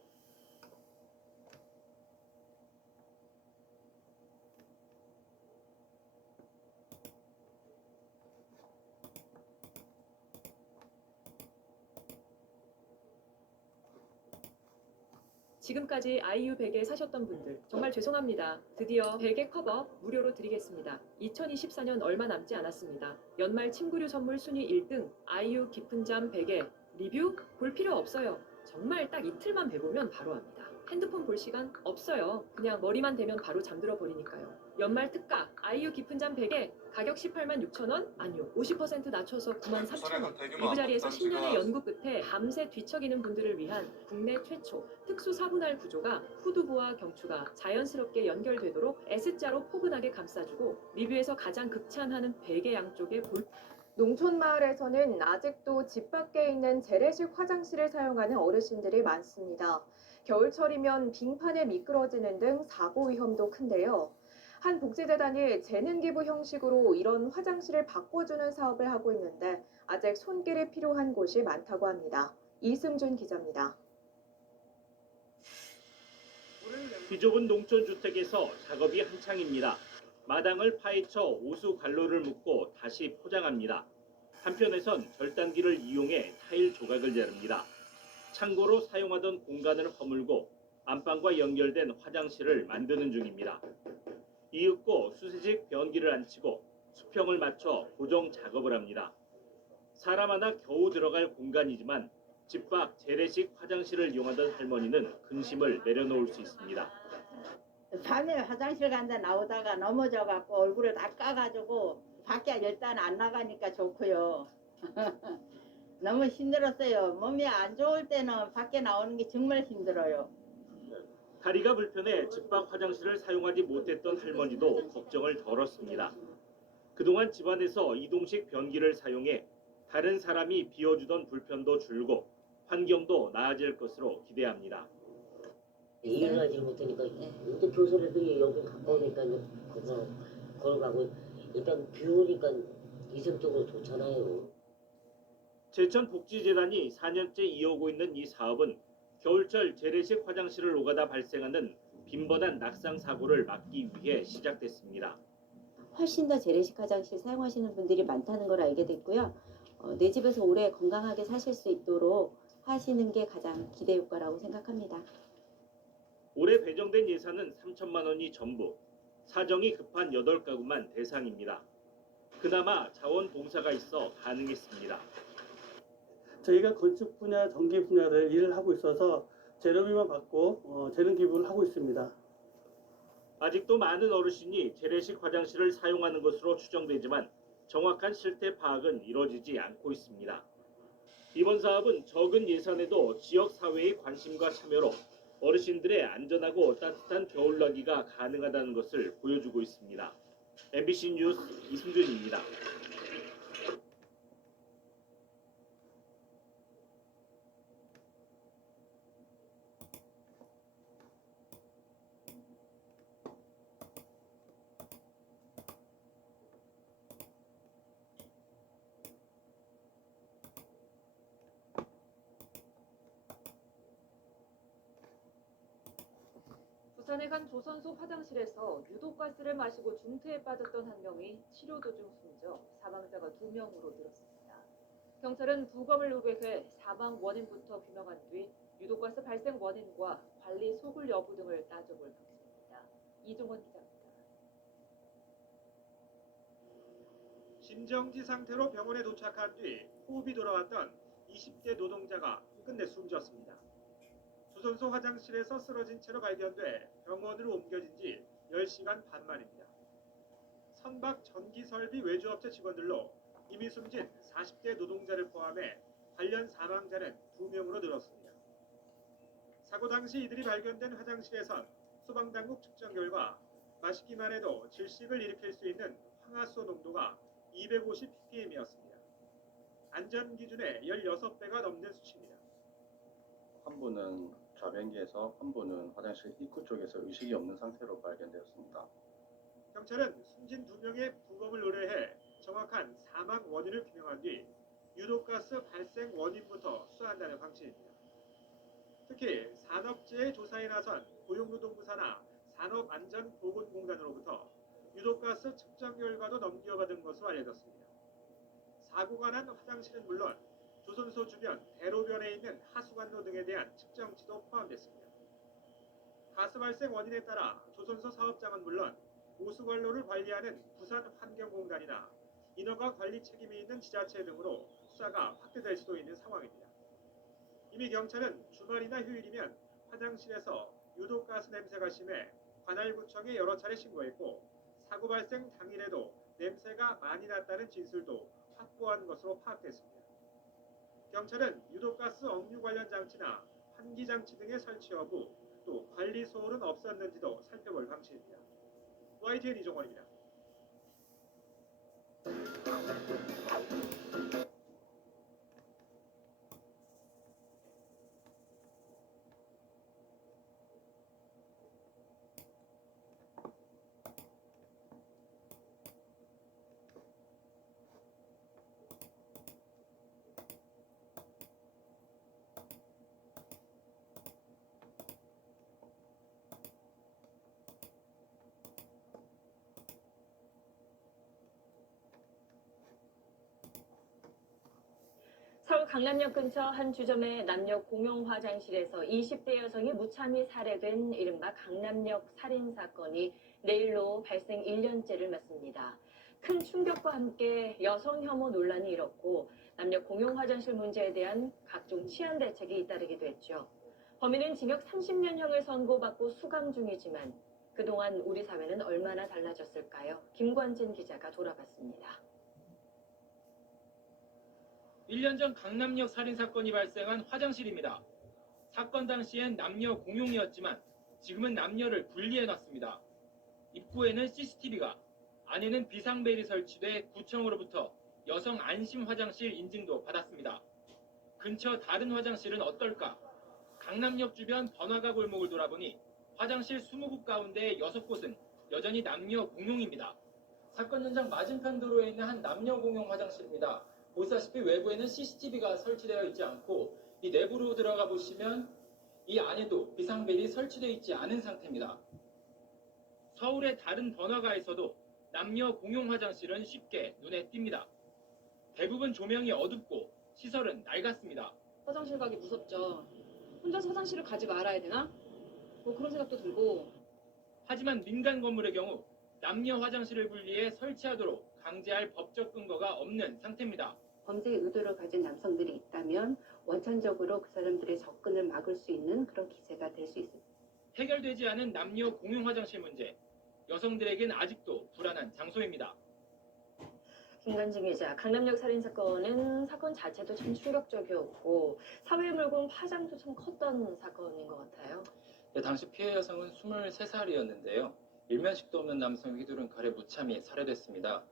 지금까지 아이유 베개 사셨던 분들 정말 죄송합니다. 드디어 베개 커버 무료로 드리겠습니다. 2024년 얼마 남지 않았습니다. 연말 침구류 선물 순위 1등 아이유 깊은 잠 베개 리뷰 볼 필요 없어요. 정말 딱 이틀만 배보면 바로 합니다. 핸드폰 볼 시간 없어요. 그냥 머리만 대면 바로 잠들어 버리니까요. 연말 특가 아이유 깊은 잠 베개 가격 18만 6천 원? 아니요. 50% 낮춰서 9만 3천 원. 이그 자리에서 10년의 연구 끝에 밤새 뒤척이는 분들을 위한 국내 최초 특수 사분할 구조가 후두부와 경추가 자연스럽게 연결되도록 S자로 포근하게 감싸주고 리뷰에서 가장 극찬하는 베개 양쪽에 농촌 마을에서는 아직도 집 밖에 있는 재래식 화장실을 사용하는 어르신들이 많습니다. 겨울철이면 빙판에 미끄러지는 등 사고 위험도 큰데요. 한 복지재단이 재능 기부 형식으로 이런 화장실을 바꿔주는 사업을 하고 있는데 아직 손길이 필요한 곳이 많다고 합니다. 이승준 기자입니다. 비좁은 농촌주택에서 작업이 한창입니다. 마당을 파헤쳐 오수 관로를 묶고 다시 포장합니다. 한편에선 절단기를 이용해 타일 조각을 자릅니다. 창고로 사용하던 공간을 허물고 안방과 연결된 화장실을 만드는 중입니다. 이윽고 수세식 변기를 안치고 수평을 맞춰 고정 작업을 합니다. 사람 하나 겨우 들어갈 공간이지만 집 밖 재래식 화장실을 이용하던 할머니는 근심을 내려놓을 수 있습니다. 밤에 화장실 간다 나오다가 넘어져갖고 얼굴을 다 까가지고 밖에 일단 안 나가니까 좋고요. 너무 힘들었어요. 몸이 안 좋을 때는 밖에 나오는 게 정말 힘들어요. 다리가 불편해 집 밖 화장실을 사용하지 못했던 할머니도 걱정을 덜었습니다. 그동안 집안에서 이동식 변기를 사용해 다른 사람이 비워주던 불편도 줄고 환경도 나아질 것으로 기대합니다. 일을 하지 못하니까 또 교수들이 여기 가까우니까 거기서 걸어가고 일단 비 오니까 이성적으로 좋잖아요. 제천복지재단이 4년째 이어오고 있는 이 사업은 겨울철 재래식 화장실을 오가다 발생하는 빈번한 낙상 사고를 막기 위해 시작됐습니다. 훨씬 더 재래식 화장실 사용하시는 분들이 많다는 걸 알게 됐고요. 내 집에서 오래 건강하게 사실 수 있도록 하시는 게 가장 기대 효과라고 생각합니다. 올해 배정된 예산은 3천만 원이 전부, 사정이 급한 8가구만 대상입니다. 그나마 자원봉사가 있어 가능했습니다. 저희가 건축 분야, 전기 분야를 일을 하고 있어서 재료비만 받고 재능 기부를 하고 있습니다. 아직도 많은 어르신이 재래식 화장실을 사용하는 것으로 추정되지만 정확한 실태 파악은 이루어지지 않고 있습니다. 이번 사업은 적은 예산에도 지역 사회의 관심과 참여로 어르신들의 안전하고 따뜻한 겨울나기가 가능하다는 것을 보여주고 있습니다. MBC 뉴스 이승준입니다. 부산의 한 조선소 화장실에서 유독가스를 마시고 중태에 빠졌던 한 명이 치료 도중 숨져 사망자가 2명으로 늘었습니다. 경찰은 부검을 의뢰해 사망 원인부터 규명한 뒤 유독가스 발생 원인과 관리 소홀 여부 등을 따져볼 방침입니다. 이종원 기자입니다. 심정지 상태로 병원에 도착한 뒤 호흡이 돌아왔던 20대 노동자가 끝내 숨졌습니다. 조선소 화장실에서 쓰러진 채로 발견돼 병원으로 옮겨진 지 10시간 반 만입니다. 선박 전기설비 외주업체 직원들로 이미 숨진 40대 노동자를 포함해 관련 사망자는 2명으로 늘었습니다. 사고 당시 이들이 발견된 화장실에선 소방당국 측정 결과 마시기만 해도 질식을 일으킬 수 있는 황화수 농도가 250ppm이었습니다. 안전기준의 16배가 넘는 수치입니다. 한 분은 좌변기에서, 한 분은 화장실 입구 쪽에서 의식이 없는 상태로 발견되었습니다. 경찰은 숨진 2명의 부검을 의뢰해 정확한 사망 원인을 규명한 뒤 유독가스 발생 원인부터 수사한다는 방침입니다. 특히 산업재해 조사에 나선 고용노동부 산하 산업안전보건공단으로부터 유독가스 측정 결과도 넘겨받은 것으로 알려졌습니다. 사고가 난 화장실은 물론 조선소 주변 대로변에 있는 하수관로 등에 대한 측정치도 포함됐습니다. 가스 발생 원인에 따라 조선소 사업장은 물론 오수관로를 관리하는 부산환경공단이나 인허가 관리 책임이 있는 지자체 등으로 수사가 확대될 수도 있는 상황입니다. 이미 경찰은 주말이나 휴일이면 화장실에서 유독가스 냄새가 심해 관할구청에 여러 차례 신고했고 사고 발생 당일에도 냄새가 많이 났다는 진술도 확보한 것으로 파악됐습니다. 경찰은 유독가스 억류 관련 장치나 환기 장치 등의 설치 여부, 또 관리 소홀은 없었는지도 살펴볼 방침입니다. YTN 이종원입니다. 서울 강남역 근처 한 주점의 남녀 공용 화장실에서 20대 여성이 무참히 살해된 이른바 강남역 살인 사건이 내일로 발생 1년째를 맞습니다. 큰 충격과 함께 여성 혐오 논란이 일었고 남녀 공용 화장실 문제에 대한 각종 치안 대책이 잇따르기도 했죠. 범인은 징역 30년형을 선고받고 수감 중이지만 그동안 우리 사회는 얼마나 달라졌을까요? 김관진 기자가 돌아봤습니다. 1년 전 강남역 살인사건이 발생한 화장실입니다. 사건 당시엔 남녀 공용이었지만 지금은 남녀를 분리해놨습니다. 입구에는 CCTV가, 안에는 비상벨이 설치돼 구청으로부터 여성 안심 화장실 인증도 받았습니다. 근처 다른 화장실은 어떨까? 강남역 주변 번화가 골목을 돌아보니 화장실 20곳 가운데 6곳은 여전히 남녀 공용입니다. 사건 현장 맞은편 도로에 있는 한 남녀 공용 화장실입니다. 보시다시피 외부에는 CCTV가 설치되어 있지 않고 이 내부로 들어가 보시면 이 안에도 비상벨이 설치되어 있지 않은 상태입니다. 서울의 다른 번화가에서도 남녀 공용 화장실은 쉽게 눈에 띕니다. 대부분 조명이 어둡고 시설은 낡았습니다. 화장실 가기 무섭죠. 혼자서 화장실을 가지 말아야 되나? 뭐 그런 생각도 들고. 하지만 민간 건물의 경우 남녀 화장실을 분리해 설치하도록 강제할 법적 근거가 없는 상태입니다. 범죄 의도를 가진 남성들이 있다면 원천적으로 그 사람들의 접근을 막을 수 있는 그런 기제가 될 수 있습니다. 해결되지 않은 남녀 공용 화장실 문제, 여성들에겐 아직도 불안한 장소입니다. 김관진 기자, 강남역 살인 사건은 사건 자체도 참 충격적이었고 사회에 몰고 온 파장도 참 컸던 사건인 것 같아요. 네, 당시 피해 여성은 23살이었는데요. 일면식도 없는 남성이 휘두른 칼에 무참히 살해됐습니다.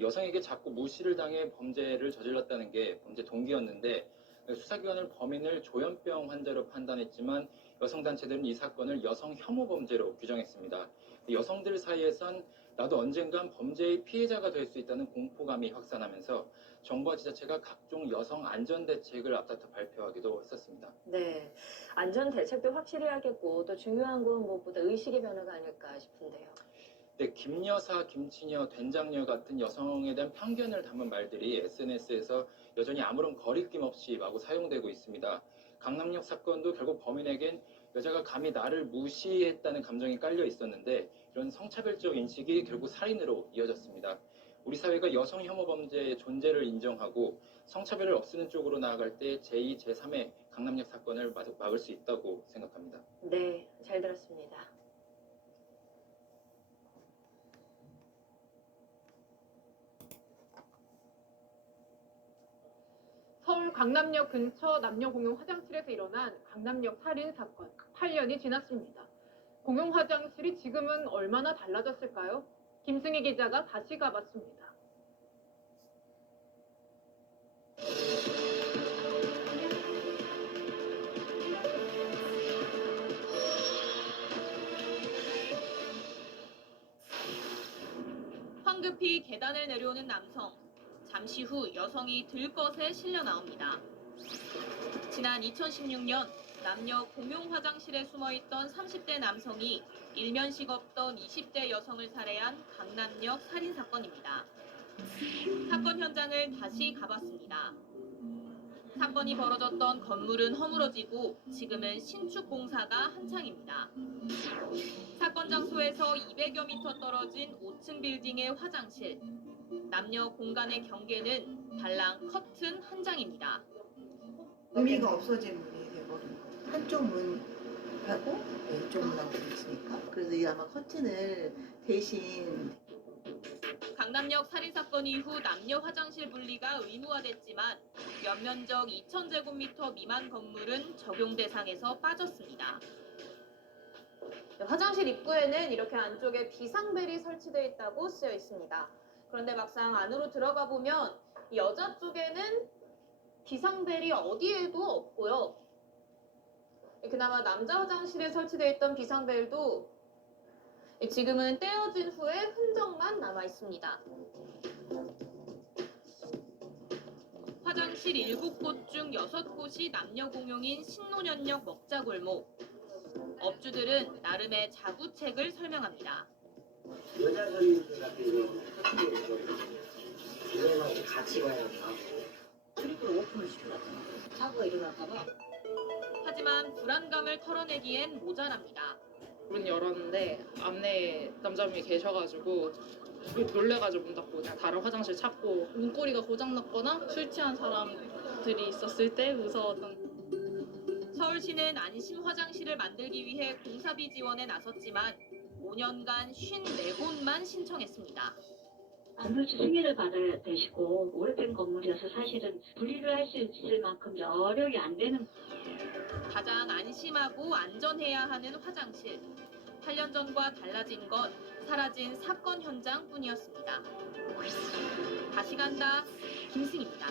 여성에게 자꾸 무시를 당해 범죄를 저질렀다는 게 범죄 동기였는데 수사기관은 범인을 조현병 환자로 판단했지만 여성단체들은 이 사건을 여성 혐오 범죄로 규정했습니다. 여성들 사이에선 나도 언젠간 범죄의 피해자가 될 수 있다는 공포감이 확산하면서 정부와 지자체가 각종 여성 안전 대책을 앞다퉈 발표하기도 했었습니다. 네, 안전 대책도 확실히 하겠고 또 중요한 건 무엇보다 의식의 변화가 아닐까 싶은데요. 네, 김여사, 김치녀, 된장녀 같은 여성에 대한 편견을 담은 말들이 SNS에서 여전히 아무런 거리낌 없이 마구 사용되고 있습니다. 강남역 사건도 결국 범인에겐 여자가 감히 나를 무시했다는 감정이 깔려 있었는데 이런 성차별적 인식이 결국 살인으로 이어졌습니다. 우리 사회가 여성 혐오 범죄의 존재를 인정하고 성차별을 없애는 쪽으로 나아갈 때 제2, 제3의 강남역 사건을 막을 수 있다고 생각합니다. 네, 잘 들었습니다. 서울 강남역 근처 남녀 공용 화장실에서 일어난 강남역 살인 사건 8년이 지났습니다. 공용 화장실이 지금은 얼마나 달라졌을까요? 김승희 기자가 다시 가봤습니다. 황급히 계단을 내려오는 남성. 잠시 후 여성이 들것에 실려 나옵니다. 지난 2016년 남녀 공용 화장실에 숨어있던 30대 남성이 일면식 없던 20대 여성을 살해한 강남역 살인사건입니다. 사건 현장을 다시 가봤습니다. 사건이 벌어졌던 건물은 허물어지고 지금은 신축 공사가 한창입니다. 사건 장소에서 200여 미터 떨어진 5층 빌딩의 화장실. 남녀 공간의 경계는 달랑 커튼 한 장입니다. 의미가 없어진 문이 되어버린 거예요. 한쪽 문하고 왼쪽 문하고 있으니까. 그래서 이 아마 커튼을 대신 강남역 살인사건 이후 남녀 화장실 분리가 의무화됐지만 연면적 2,000제곱미터 미만 건물은 적용 대상에서 빠졌습니다. 화장실 입구에는 이렇게 안쪽에 비상벨이 설치되어 있다고 쓰여 있습니다. 그런데 막상 안으로 들어가 보면 여자 쪽에는 비상벨이 어디에도 없고요. 그나마 남자 화장실에 설치되어 있던 비상벨도 지금은 떼어진 후에 흔적만 남아 있습니다. 화장실 7곳 중 6곳이 남녀 공용인 신논현역 먹자골목. 업주들은 나름의 자구책을 설명합니다. 여자 손님들 같은 경우는 이거하고 같이 가야 하고 출입구를 오픈을 시켜놨잖아. 사고가 일어날까봐. 하지만 불안감을 털어내기엔 모자랍니다. 문 열었는데 안에 남자분이 계셔가지고 놀래가지고 문 닫고 그냥 다른 화장실 찾고 문고리가 고장났거나 술 취한 사람들이 있었을 때 무서웠던. 서울시는 안심 화장실을 만들기 위해 공사비 지원에 나섰지만 5년간 54곳만 신청했습니다. 건물주 승인을 받아야 되시고 오래된 건물이어서 사실은 분리를 할 수 있을 만큼 여력이 안 되는. 가장 안심하고 안전해야 하는 화장실. 8년 전과 달라진 건 사라진 사건 현장뿐이었습니다. 다시 간다, 김승희입니다.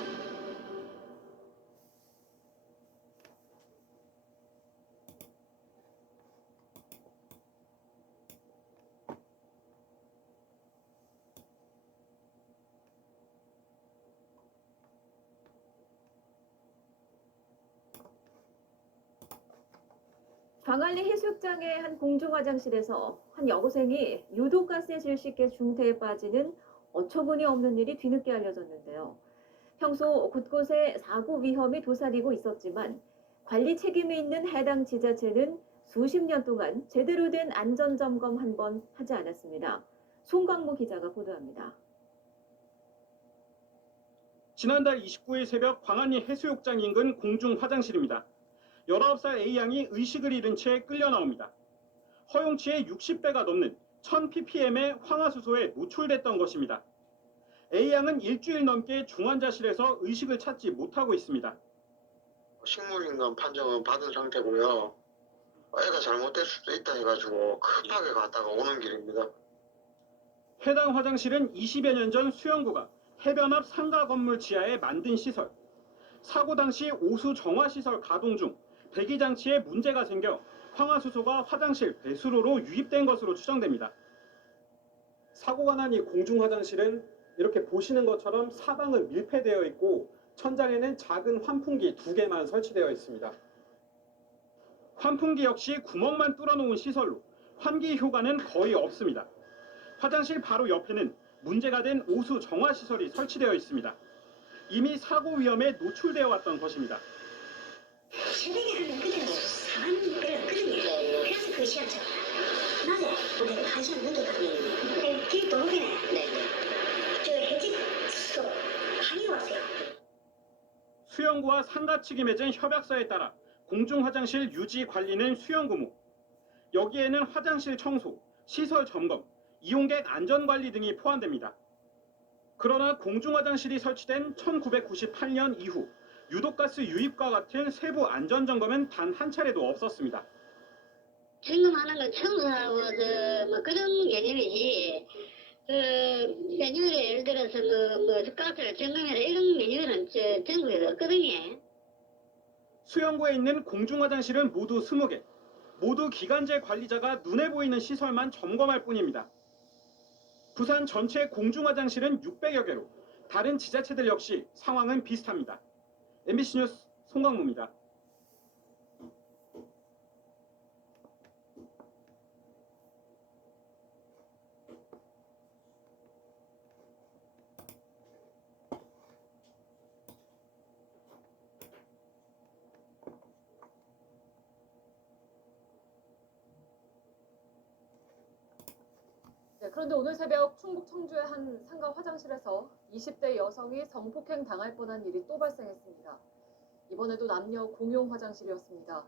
광안리 해수욕장의 한 공중 화장실에서 한 여고생이 유독가스에 질식해 중태에 빠지는 어처구니 없는 일이 뒤늦게 알려졌는데요. 평소 곳곳에 사고 위험이 도사리고 있었지만 관리 책임이 있는 해당 지자체는 수십 년 동안 제대로 된 안전 점검 한 번 하지 않았습니다. 송광모 기자가 보도합니다. 지난달 29일 새벽 광안리 해수욕장 인근 공중 화장실입니다. 19살 A양이 의식을 잃은 채 끌려 나옵니다. 허용치의 60배가 넘는 1000ppm의 황화수소에 노출됐던 것입니다. A양은 일주일 넘게 중환자실에서 의식을 찾지 못하고 있습니다. 식물인간 판정은 받은 상태고요. 애가 잘못될 수도 있다 해가지고 급하게 갔다가 오는 길입니다. 해당 화장실은 20여 년 전 수영구가 해변 앞 상가 건물 지하에 만든 시설. 사고 당시 오수 정화시설 가동 중 배기장치에 문제가 생겨 황화수소가 화장실 배수로로 유입된 것으로 추정됩니다. 사고가 난 이 공중 화장실은 이렇게 보시는 것처럼 사방은 밀폐되어 있고 천장에는 작은 환풍기 2개만 설치되어 있습니다. 환풍기 역시 구멍만 뚫어놓은 시설로 환기 효과는 거의 없습니다. 화장실 바로 옆에는 문제가 된 오수 정화 시설이 설치되어 있습니다. 이미 사고 위험에 노출되어 왔던 것입니다. 새벽에 하면 그대로 사람 그러네. 그래서 그 시합차가 낮에 우리는 1시간 늦게 가면 길 도로기네. 저 해직소 항의 왔어요. 수영구와 상가 측이 맺은 협약서에 따라 공중 화장실 유지 관리는 수영구무. 여기에는 화장실 청소, 시설 점검, 이용객 안전 관리 등이 포함됩니다. 그러나 공중 화장실이 설치된 1998년 이후 유독가스 유입과 같은 세부 안전 점검은 단 한 차례도 없었습니다. 점검하는 건 청소하고 뭐 그런 개념이지. 매뉴얼에 예를 들어서 가스를 점검해라 이런 매뉴얼은 전국에 없거든요. 수영구에 있는 공중 화장실은 모두 20개. 모두 기간제 관리자가 눈에 보이는 시설만 점검할 뿐입니다. 부산 전체 공중 화장실은 600여 개로 다른 지자체들 역시 상황은 비슷합니다. MBC 뉴스 송광무입니다. 네, 그런데 오늘 새벽 충북 청주의 한 상가 화장실에서 20대 여성이 성폭행 당할 뻔한 일이 또 발생했습니다. 이번에도 남녀 공용 화장실이었습니다.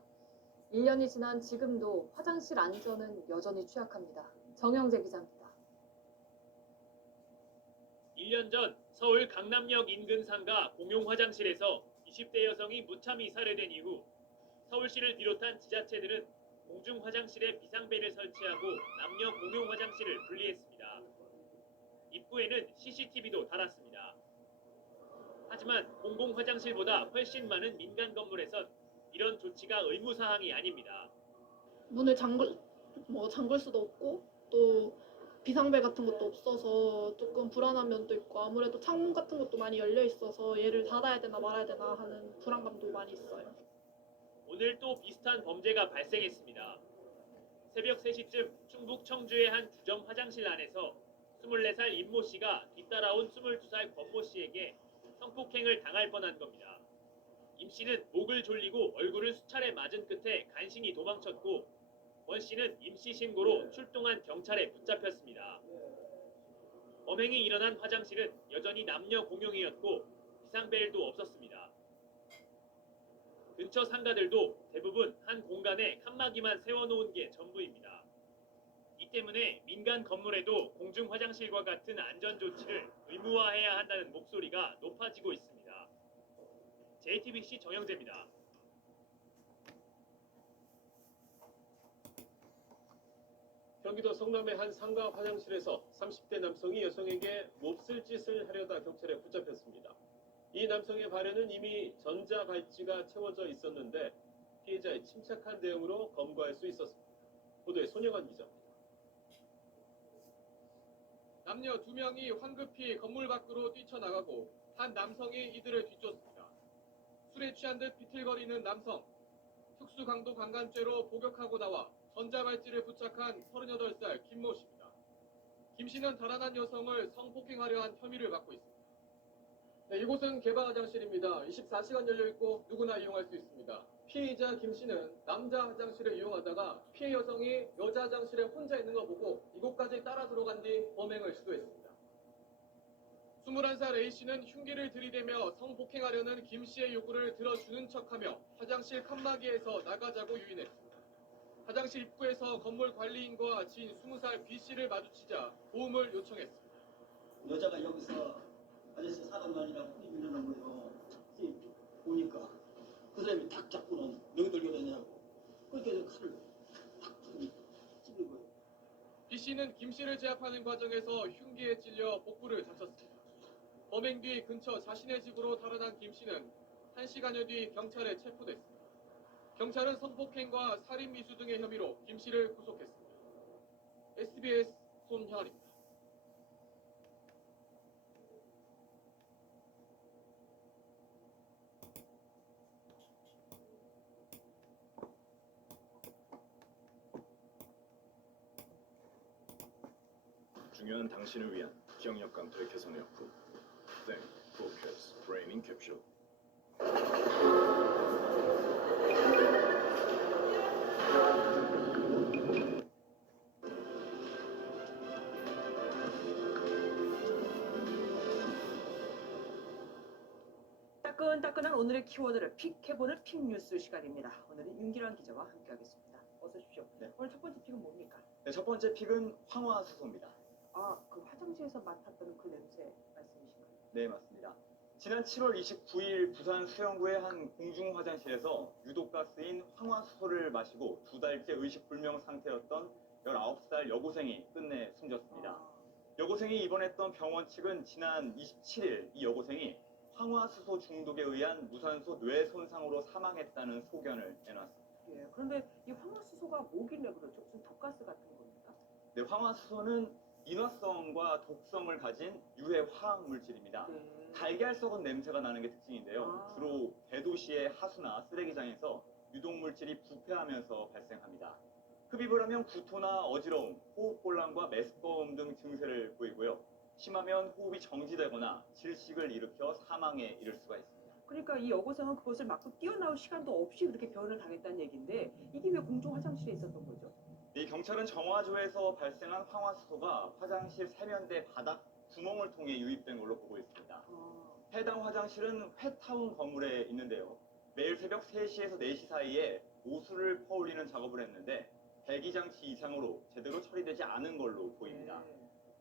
1년이 지난 지금도 화장실 안전은 여전히 취약합니다. 정영재 기자입니다. 1년 전 서울 강남역 인근 상가 공용 화장실에서 20대 여성이 무참히 살해된 이후 서울시를 비롯한 지자체들은 공중 화장실에 비상벨을 설치하고 남녀 공용 화장실을 분리했습니다. 입구에는 CCTV도 달았습니다. 하지만 공공 화장실보다 훨씬 많은 민간 건물에선 이런 조치가 의무 사항이 아닙니다. 문을 잠글 수도 없고 또 비상벨 같은 것도 없어서 조금 불안한 면도 있고 아무래도 창문 같은 것도 많이 열려 있어서 얘를 닫아야 되나 말아야 되나 하는 불안감도 많이 있어요. 오늘 또 비슷한 범죄가 발생했습니다. 새벽 3시쯤 충북 청주의 한 주점 화장실 안에서 24살 임모 씨가 뒤따라온 22살 권모 씨에게 성폭행을 당할 뻔한 겁니다. 임 씨는 목을 졸리고 얼굴을 수차례 맞은 끝에 간신히 도망쳤고 권 씨는 임 씨 신고로 출동한 경찰에 붙잡혔습니다. 범행이 일어난 화장실은 여전히 남녀 공용이었고 비상벨도 없었습니다. 근처 상가들도 대부분 한 공간에 칸막이만 세워놓은 게 전부입니다. 이 때문에 민간 건물에도 공중 화장실과 같은 안전조치를 의무화해야 한다는 목소리가 높아지고 있습니다. JTBC 정영재입니다. 경기도 성남의 한 상가 화장실에서 30대 남성이 여성에게 몹쓸 짓을 하려다 경찰에 붙잡혔습니다. 이 남성의 발에는 이미 전자발찌가 채워져 있었는데 피해자의 침착한 대응으로 검거할 수 있었습니다. 보도에 손영환 기자입니다. 남녀 2명이 황급히 건물 밖으로 뛰쳐나가고 한 남성이 이들을 뒤쫓습니다. 술에 취한 듯 비틀거리는 남성. 특수강도 강간죄로 복역하고 나와 전자발찌를 부착한 38살 김모 씨입니다. 김 씨는 달아난 여성을 성폭행하려 한 혐의를 받고 있습니다. 네, 이곳은 개방 화장실입니다. 24시간 열려있고 누구나 이용할 수 있습니다. 피해자 김 씨는 남자 화장실을 이용하다가 피해 여성이 여자 화장실에 혼자 있는 거 보고 이곳까지 따라 들어간 뒤 범행을 시도했습니다. 21살 A 씨는 흉기를 들이대며 성폭행하려는 김 씨의 요구를 들어주는 척하며 화장실 칸막이에서 나가자고 유인했습니다. 화장실 입구에서 건물 관리인과 지인 20살 B 씨를 마주치자 도움을 요청했습니다. 여자가 여기서 아저씨 사람 아니라고 소리 지르는 거예요. 보니까 그 사람이 탁 잡고는 명들 겨누냐고 그렇게 칼을 탁 찌른 거예요. B 씨는 김 씨를 제압하는 과정에서 흉기에 찔려 복부를 다쳤습니다. 범행 뒤 근처 자신의 집으로 달아난 김 씨는 1시간여 뒤 경찰에 체포됐습니다. 경찰은 성폭행과 살인미수 등의 혐의로 김 씨를 구속했습니다. SBS 손형환입니다. 중요한 당신을 위한 기억력 감퇴 개선 약품. Think, Focus, Braining Capsule. 따끈따끈한 오늘의 키워드를 픽해보는 픽뉴스 시간입니다. 오늘은 윤기란 기자와 함께하겠습니다. 어서 오십시오. 오늘 첫 번째 픽은 뭡니까? 네, 첫 번째 픽은 황화수소입니다. 아, 그 화장실에서 맡았던 그 냄새 말씀이신가요? 네, 맞습니다. 지난 7월 29일 부산 수영구의 한 공중 화장실에서 유독가스인 황화수소를 마시고 2달째 의식불명 상태였던 19살 여고생이 끝내 숨졌습니다. 여고생이 입원했던 병원 측은 지난 27일 이 여고생이 황화수소 중독에 의한 무산소 뇌 손상으로 사망했다는 소견을 내놨습니다. 예, 그런데 이 황화수소가 뭐길래 그렇죠? 무슨 독가스 같은 겁니까? 네, 황화수소는 인화성과 독성을 가진 유해 화학 물질입니다. 달걀 썩은 냄새가 나는 게 특징인데요. 주로 대도시의 하수나 쓰레기장에서 유독물질이 부패하면서 발생합니다. 흡입을 하면 구토나 어지러움, 호흡곤란과 메스꺼움 등 증세를 보이고요. 심하면 호흡이 정지되거나 질식을 일으켜 사망에 이를 수가 있습니다. 그러니까 이 여고생은 그것을 맞고 뛰어나올 시간도 없이 그렇게 변을 당했다는 얘기인데 이게 왜 공중 화장실에 있었던 거죠? 이 경찰은 정화조에서 발생한 황화수소가 화장실 세면대 바닥 구멍을 통해 유입된 걸로 보고 있습니다. 해당 화장실은 회타운 건물에 있는데요. 매일 새벽 3시에서 4시 사이에 오수를 퍼올리는 작업을 했는데 배기장치 이상으로 제대로 처리되지 않은 걸로 보입니다.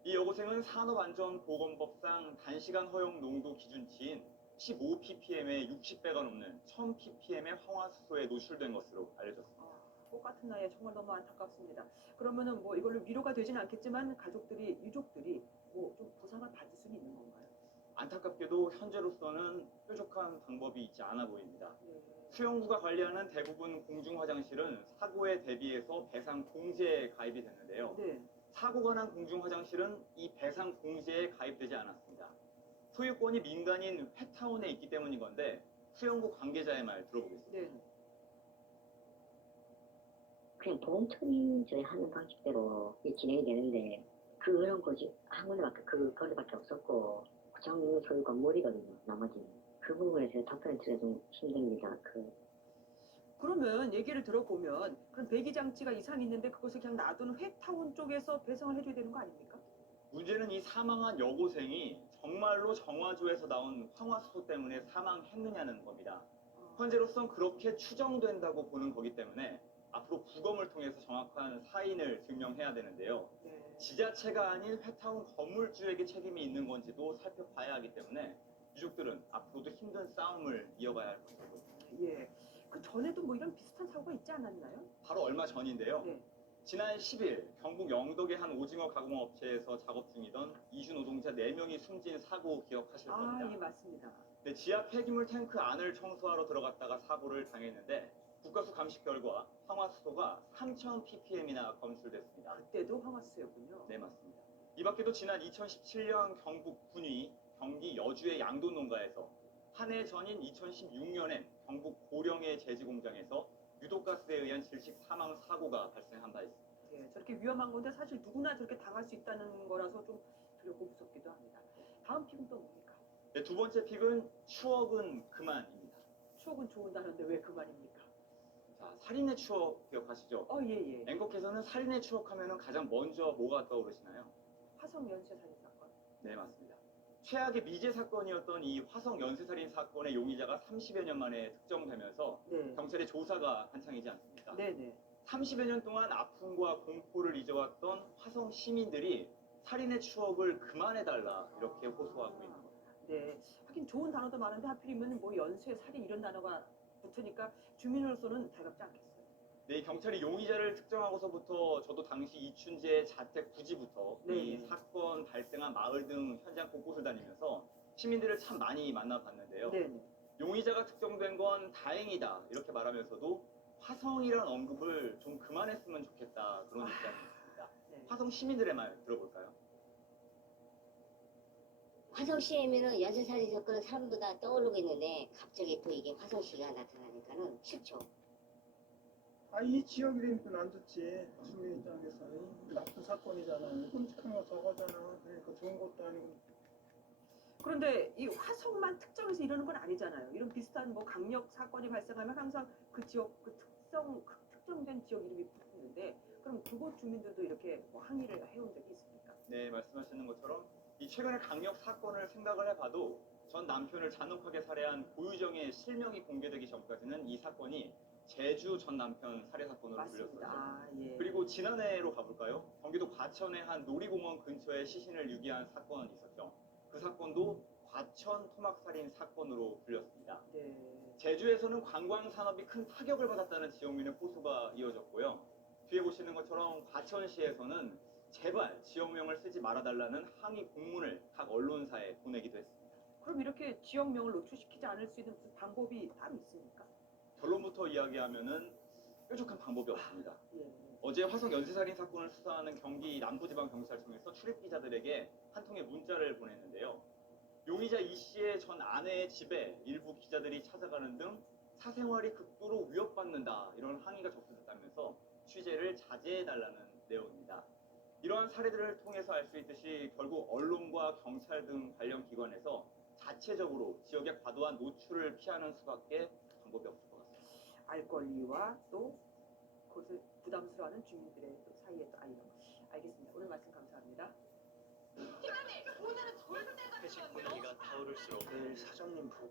이 여고생은 산업안전보건법상 단시간 허용 농도 기준치인 15ppm의 60배가 넘는 1000ppm의 황화수소에 노출된 것으로 알려졌습니다. 똑같은 나이에 정말 너무 안타깝습니다. 그러면은 뭐 이걸로 위로가 되지는 않겠지만 가족들이, 유족들이 뭐 좀 보상을 받을 수는 있는 건가요? 안타깝게도 현재로서는 뾰족한 방법이 있지 않아 보입니다. 수영구가 관리하는 대부분 공중 화장실은 사고에 대비해서 배상 공제에 가입이 됐는데요. 사고가 난 공중 화장실은 이 배상 공제에 가입되지 않았습니다. 소유권이 민간인 회타운에 있기 때문인 건데 수영구 관계자의 말 들어보겠습니다. 그냥 보험 처리 하는 방식대로 진행이 되는데 그런 거지 한 군데밖에 그 거리밖에 없었고 정 소유 건물이거든요. 나머지는 그 부분에서 답변을 드려 좀 힘듭니다. 그러면 얘기를 들어보면 그럼 배기장치가 이상이 있는데 그것을 그냥 놔두는 회타운 쪽에서 배상을 해줘야 되는 거 아닙니까? 문제는 이 사망한 여고생이 정말로 정화조에서 나온 황화수소 때문에 사망했느냐는 겁니다. 현재로선 그렇게 추정된다고 보는 거기 때문에 앞으로 부검을 통해서 정확한 사인을 증명해야 되는데요. 지자체가 아닌 회타운 건물주에게 책임이 있는 건지도 살펴봐야 하기 때문에 유족들은 앞으로도 힘든 싸움을 이어가야 할 것으로 보입니다. 예. 그 전에도 뭐 이런 비슷한 사고가 있지 않았나요? 바로 얼마 전인데요. 지난 10일 경북 영덕의 한 오징어 가공업체에서 작업 중이던 이주 노동자 4명이 숨진 사고 기억하실 겁니다. 예, 맞습니다. 네, 지하 폐기물 탱크 안을 청소하러 들어갔다가 사고를 당했는데 국가수 감식 결과 황화수소가 3000ppm이나 검출됐습니다. 그때도 황화수소였군요. 네, 맞습니다. 이 밖에도 지난 2017년 경북 군위, 경기 여주의 양돈 농가에서 한 해 전인 2016년엔 경북 고령의 제지 공장에서 유독가스에 의한 질식 사망 사고가 발생한 바 있습니다. 예, 저렇게 위험한 건데 사실 누구나 저렇게 당할 수 있다는 거라서 좀 두렵고 무섭기도 합니다. 다음 픽은 또 뭡니까? 네, 두 번째 픽은 추억은 그만입니다. 추억은 좋은 단어인데 왜 그만입니까? 자, 살인의 추억 기억하시죠? 예. 앵커께서는 살인의 추억하면 가장 먼저 뭐가 떠오르시나요? 화성 연쇄 살인 사건. 네, 맞습니다. 최악의 미제 사건이었던 이 화성 연쇄살인 사건의 용의자가 30여 년 만에 특정되면서 경찰의 조사가 한창이지 않습니까? 30여 년 동안 아픔과 공포를 잊어왔던 화성 시민들이 살인의 추억을 그만해달라 이렇게 호소하고 있는 겁니다. 네, 하긴 좋은 단어도 많은데 하필이면 뭐 연쇄, 살인 이런 단어가 붙으니까 주민으로서는 달갑지 않겠어요. 네, 경찰이 용의자를 특정하고서부터 저도 당시 이춘재의 자택 부지부터 이 사건 발생한 마을 등 현장 곳곳을 다니면서 시민들을 참 많이 만나봤는데요. 용의자가 특정된 건 다행이다 이렇게 말하면서도 화성이라는 언급을 좀 그만했으면 좋겠다 그런 입장이었습니다. 화성 시민들의 말 들어볼까요? 화성시에면은 연쇄살인 사건은 사람보다 떠오르고 있는데 갑자기 또 이게 화성시가 나타나니까는 싫죠. 이 지역 이름이 또 안 좋지. 주민 입장에서 나쁜 사건이잖아요. 끔찍한 거 저거잖아. 그러니까 좋은 것도 아니고. 그런데 이 화성만 특정해서 이러는 건 아니잖아요. 이런 비슷한 뭐 강력 사건이 발생하면 항상 그 지역 그 특정된 지역 이름이 붙는데 그럼 그곳 주민들도 이렇게 뭐 항의를 해온 적이 있습니까? 네, 말씀하시는 것처럼 이 최근에 강력 사건을 생각을 해봐도 전 남편을 잔혹하게 살해한 고유정의 실명이 공개되기 전까지는 이 사건이 제주 전 남편 살해 사건으로 불렸었죠. 예. 그리고 지난해로 가볼까요? 경기도 과천의 한 놀이공원 근처에 시신을 유기한 사건이 있었죠. 그 사건도 과천 토막살인 사건으로 불렸습니다. 네. 제주에서는 관광 산업이 큰 타격을 받았다는 지역민의 호소가 이어졌고요. 뒤에 보시는 것처럼 과천시에서는 제발 지역명을 쓰지 말아달라는 항의 공문을 각 언론사에 보내기도 했습니다. 그럼 이렇게 지역명을 노출시키지 않을 수 있는 무슨 방법이 따로 있습니까? 결론부터 이야기하면은 뾰족한 방법이 없습니다. 어제 화성 연쇄살인 사건을 수사하는 경기 남부지방경찰청에서 출입기자들에게 한 통의 문자를 보냈는데요. 용의자 이 씨의 전 아내의 집에 일부 기자들이 찾아가는 등 사생활이 극도로 위협받는다 이런 항의가 접수됐다면서 취재를 자제해달라는 내용입니다. 이러한 사례들을 통해서 알 수 있듯이 결국 언론과 경찰 등 관련 기관에서 자체적으로 지역의 과도한 노출을 피하는 수밖에 방법이 없을 것 같습니다. 알 권리와 또 그것을 부담스러워하는 주민들의 또 사이에 또 알리는 것. 알겠습니다. 오늘 말씀 감사합니다. 회식 분위기가 타오를수록 내일 사장님 부